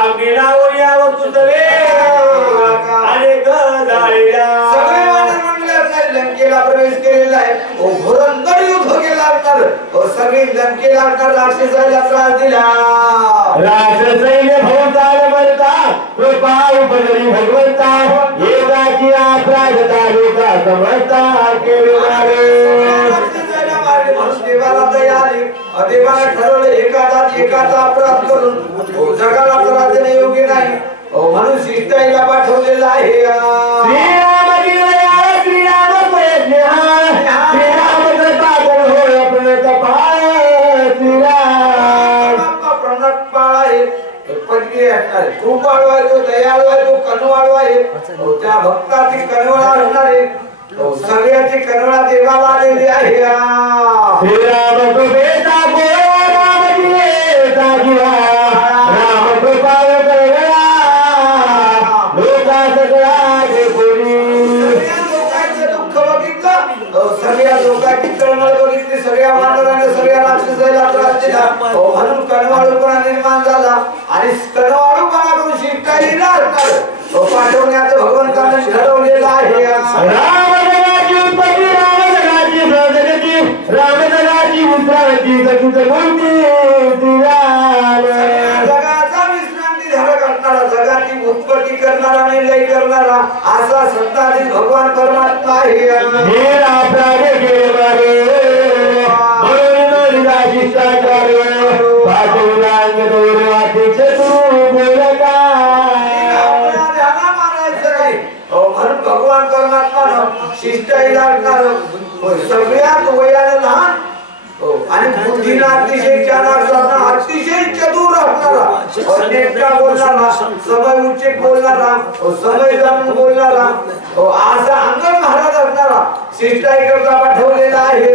अंगणावर यावं तुझं वेग अनेक जाळल्या सगळे वानर मंडळी असणार लंकेला प्रवेश केलेला आहे घोरंदर युद्ध केला असणार सगळी लंकेला असणार राक्षसाला त्रास दिला राक्षसैन्य भोवताल मरता कृपा उपजरी भगवंता एकाची अपराधता लोका समजता केले देवाला दया आली देवाने ठरवलं एकाचा अपराध करून जगाला त्रास देणे योग्य नाही म्हणून शिष्टाईला पाठवलेलं आहे श्रीराम दिनदयाळ श्रीराम प्रयत्नहार श्रीराम कृपाकर होय आपण तपाळ श्रीराम प्रणतपाळ आहे पत्नी असणार कृपाळू आहे तो दयाळू आहे तो कनवाळू आहे त्या भक्ताची कनवळा असणार आहे सगळ्याची कनवळा देवाला आलेली आहे श्रीराम कृपेचा गोळा राम दिनेचा जीवा राम कृपाळ करगळा लोका सगळा जे कोणी सगळ्या लोकांचं दुःख बघितलं सगळ्या लोकांची तळमळ बघितली सगळ्या वानराने सगळ्या राक्षसाला त्रास दिला म्हणून कनवाळूपणा निर्माण झाला आणि कनवाळूपणा करून शिष्टाईला असणार पाठवण्याचं भगवंताने ठरवलेलं आहे रामजगाची उत्पत्ती रामजगाची प्रगती रामजगाची विश्रांती सचित मूर्ती श्रीराम जगाचा विश्रांती धारक असणारा जगाची उत्पत्ती करणारा आणि लय करणारा असा सत्ताधीश भगवान परमात्मा आहे मेरा प्राण के मारे मनोरिदा शिष्टाचार्य पाठविलांग दोर वाटे चतुर बोलका म्हणून भगवान परमात्मा शिष्टाई लागणार सगळ्यात वयाने लहान आणि बुद्धीला अतिशय चालाक असणारा अतिशय चतुर असणारा नेटका बोलणारा समय उच्चेक बोलणारा समय जाणून बोलणारा असा अंगण महाराज असणारा शिष्टाई करता पाठवलेला आहे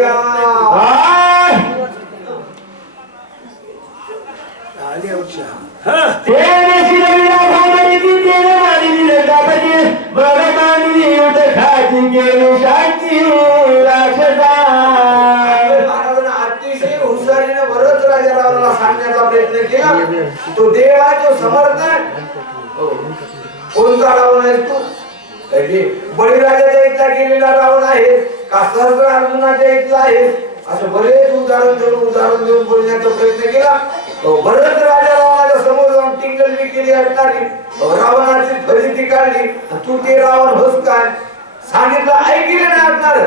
तेरे शिरविला भामरी तेरे मानी दिले कापजी बघ मानी युद्ध खाती गेली शांती राक्षसा अतिशय हुशारीने बरंच राजारावाला सांगण्याचा प्रयत्न केला तो देव आहे तो समर्थ आहे कोणता रावण आहे तू बळीराजाच्या इथला गेलेला रावण आहे का सहस्र अर्जुनाच्या इथला आहे असं बरेच उदाहरण देऊन बोलण्याचा प्रयत्न केला बरेच राजा रावणाच्या समोर जाऊन टिंगलबी केली असणारी रावणाची फजिती काढली तू ते रावण होस काय सांगितलं ऐकले नाही असणार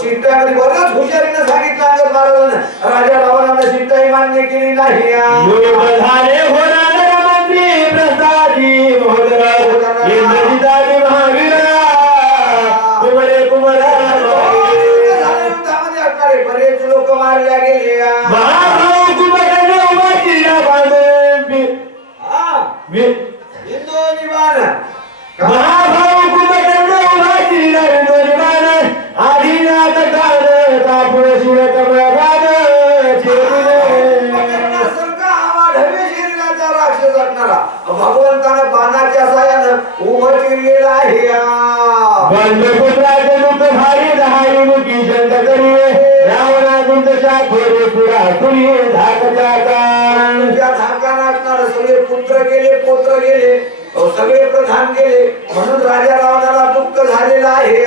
शिट्ट्यामध्ये बरंच हुशारीने सांगितलं अंगद महाराजांना राजा रावणाने शिट्टाई मान्य केली नाही झाले होणार मंत्री प्रसादी महोदरा इंद्रजितादी महावीरा कुमरे कुमरा बरेच लोक मारल्या गेले महाभाऊ कुमरे उभाची हिंदू निवान महाभाऊ कुमरे उभाची निवान आदिनाथ कान कापुर शिर कमळाबाद राक्षस असणारा भगवंतानं बाणाच्या साह्यानं उभं केलेलं आहे बंधपुत्राचे मुख भारी दहाई मुखी शंत करिये रावणा गुंत शाखोरे पुरा कुणी धाकच्या कान त्या धाकानं असणारे सगळे पुत्र गेले पोत्र गेले सगळे प्रधान गेले म्हणून राजा रावणाला दुःख झालेलं आहे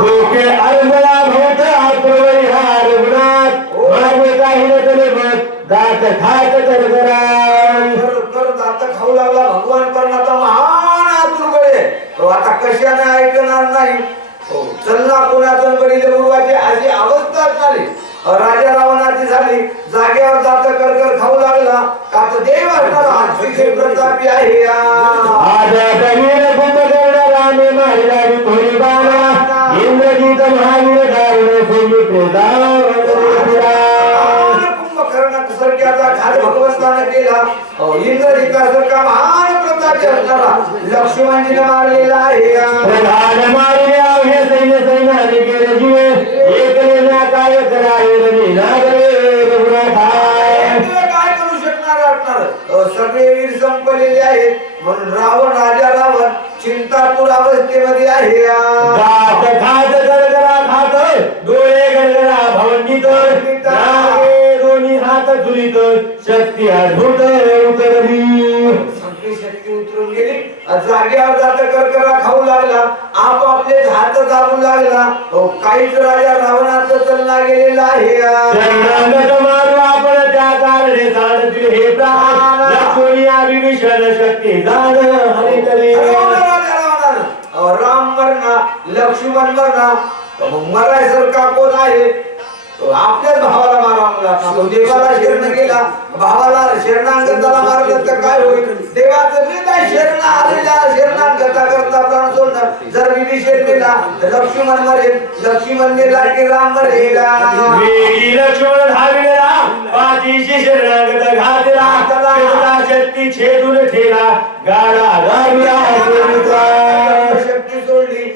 डोके अलबला भोत आप्रवरिहार गुणात मागे काही न तरी मत दात खात करगरा कर दात खाऊ लागला भगवान परमात्मा महान आतुरकडे आता कशाने ऐकणार नाही चलना कोणातून कडीले गुरुवाची अशी अवस्था असणारी राजा रावणाची झाली जागेवर दात कर खाऊ लागला का तर देव असणारा अतिशय प्रतापी आहे आज कवीर कुंभकर्ण रामे माहिरावी थोडी बाणा इंद्रजित महावीर धारण सोमी कुंभकर्णात सर्ग्याचा घात भगवंताने केला इंद्रजितासारखा महान प्रतापी असणारा लक्ष्मणजीने मारलेला आहे प्रधान मारिल्या हे सैन्य सैन्याने केले जीवे एकले ना काय करावे नागरे रघुनाथाय काय करू शकणार असणार सगळे वीर संपलेले आहेत म्हणून राजा रावण चिंतातूर अवस्थेमध्ये आहे दात खात गरगरा खात उतरित शक्ती अद्भुत उतरली. सगळी शक्ती उतरून गेली. जागेवर जात करकरा खाऊ लागला. आपापले हात दाबू लागला. काहीच राजा रावणाचं चलना गेलेला आहे. शरणागत मारू आपण त्या कारणे जाणतील हे प्राण. लक्ष्मणी विभीषण शक्ती जाण हरी तरी. राजा रावणानं राम मरणा लक्ष्मण मरणा मरायसारखा कोण आहे? आपल्याच भावाला मारा. देवाला शरण गेला, भावाला शरणांगताला मारलं तर काय होईल? देवाचं मी काय शरण आलेल्या शरणांगता करता प्राण सोडणार. जर विभीषण गेला तर लक्ष्मण मरेल, लक्ष्मण गेला की राम मरेला. वेगी लक्ष्मण धाविला पाठीशी शरणागत घातला. शक्ती छेदून ठेला गाडा धाविला. शक्ती सोडली,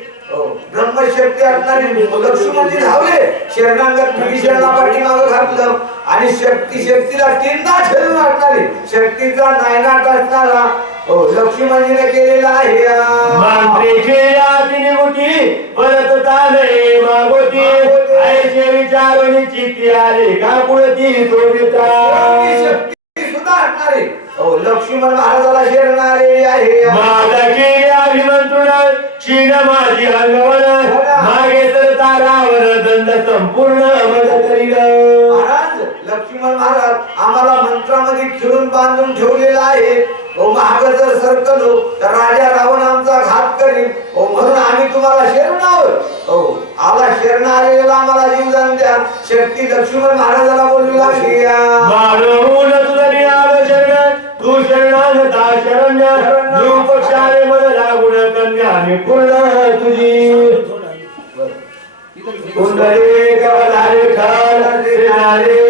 ब्रह्मशक्ती असणारी लक्ष्मणजी धावले. शरणांगत विभीषणला पाठीमागं घातलं आणि शक्तीला तीनदा छेदून असणारी शक्तीचा नायनाट असणारा लक्ष्मणजीने केलेला आहे. मंत्री खेळ्या तिने मुठी परत ताने मागोती. ऐसे विचारून चित्ती आले का पुढती सोबिता. शक्ती सुद्धा असणारी लक्ष्मण महाराजाला शरण आलेली आहे. माझा केल्या अभिमंत्रुण क्षीण माझी अंगवण. मागे सरता रावण दंड संपूर्ण मदत करील. महाराज लक्ष्मण महाराज आम्हाला मंत्रामध्ये खिळून बांधून ठेवलेला आहे. महाग जर सरकलो तर राजा रावण आमचा घात करील. म्हणून आम्ही तुम्हाला शरण आहोत. आला शरण आलेला आम्हाला जीवदान द्या. शक्ती लक्ष्मण महाराजाला बोलू लागली. मानवून तुझरी आलो शरण तू शरणागता शरण्य. रूपक्षाने मन लागून कन्याने पूर्ण तुझी. कुंडली कवलारे खाल श्रीनारे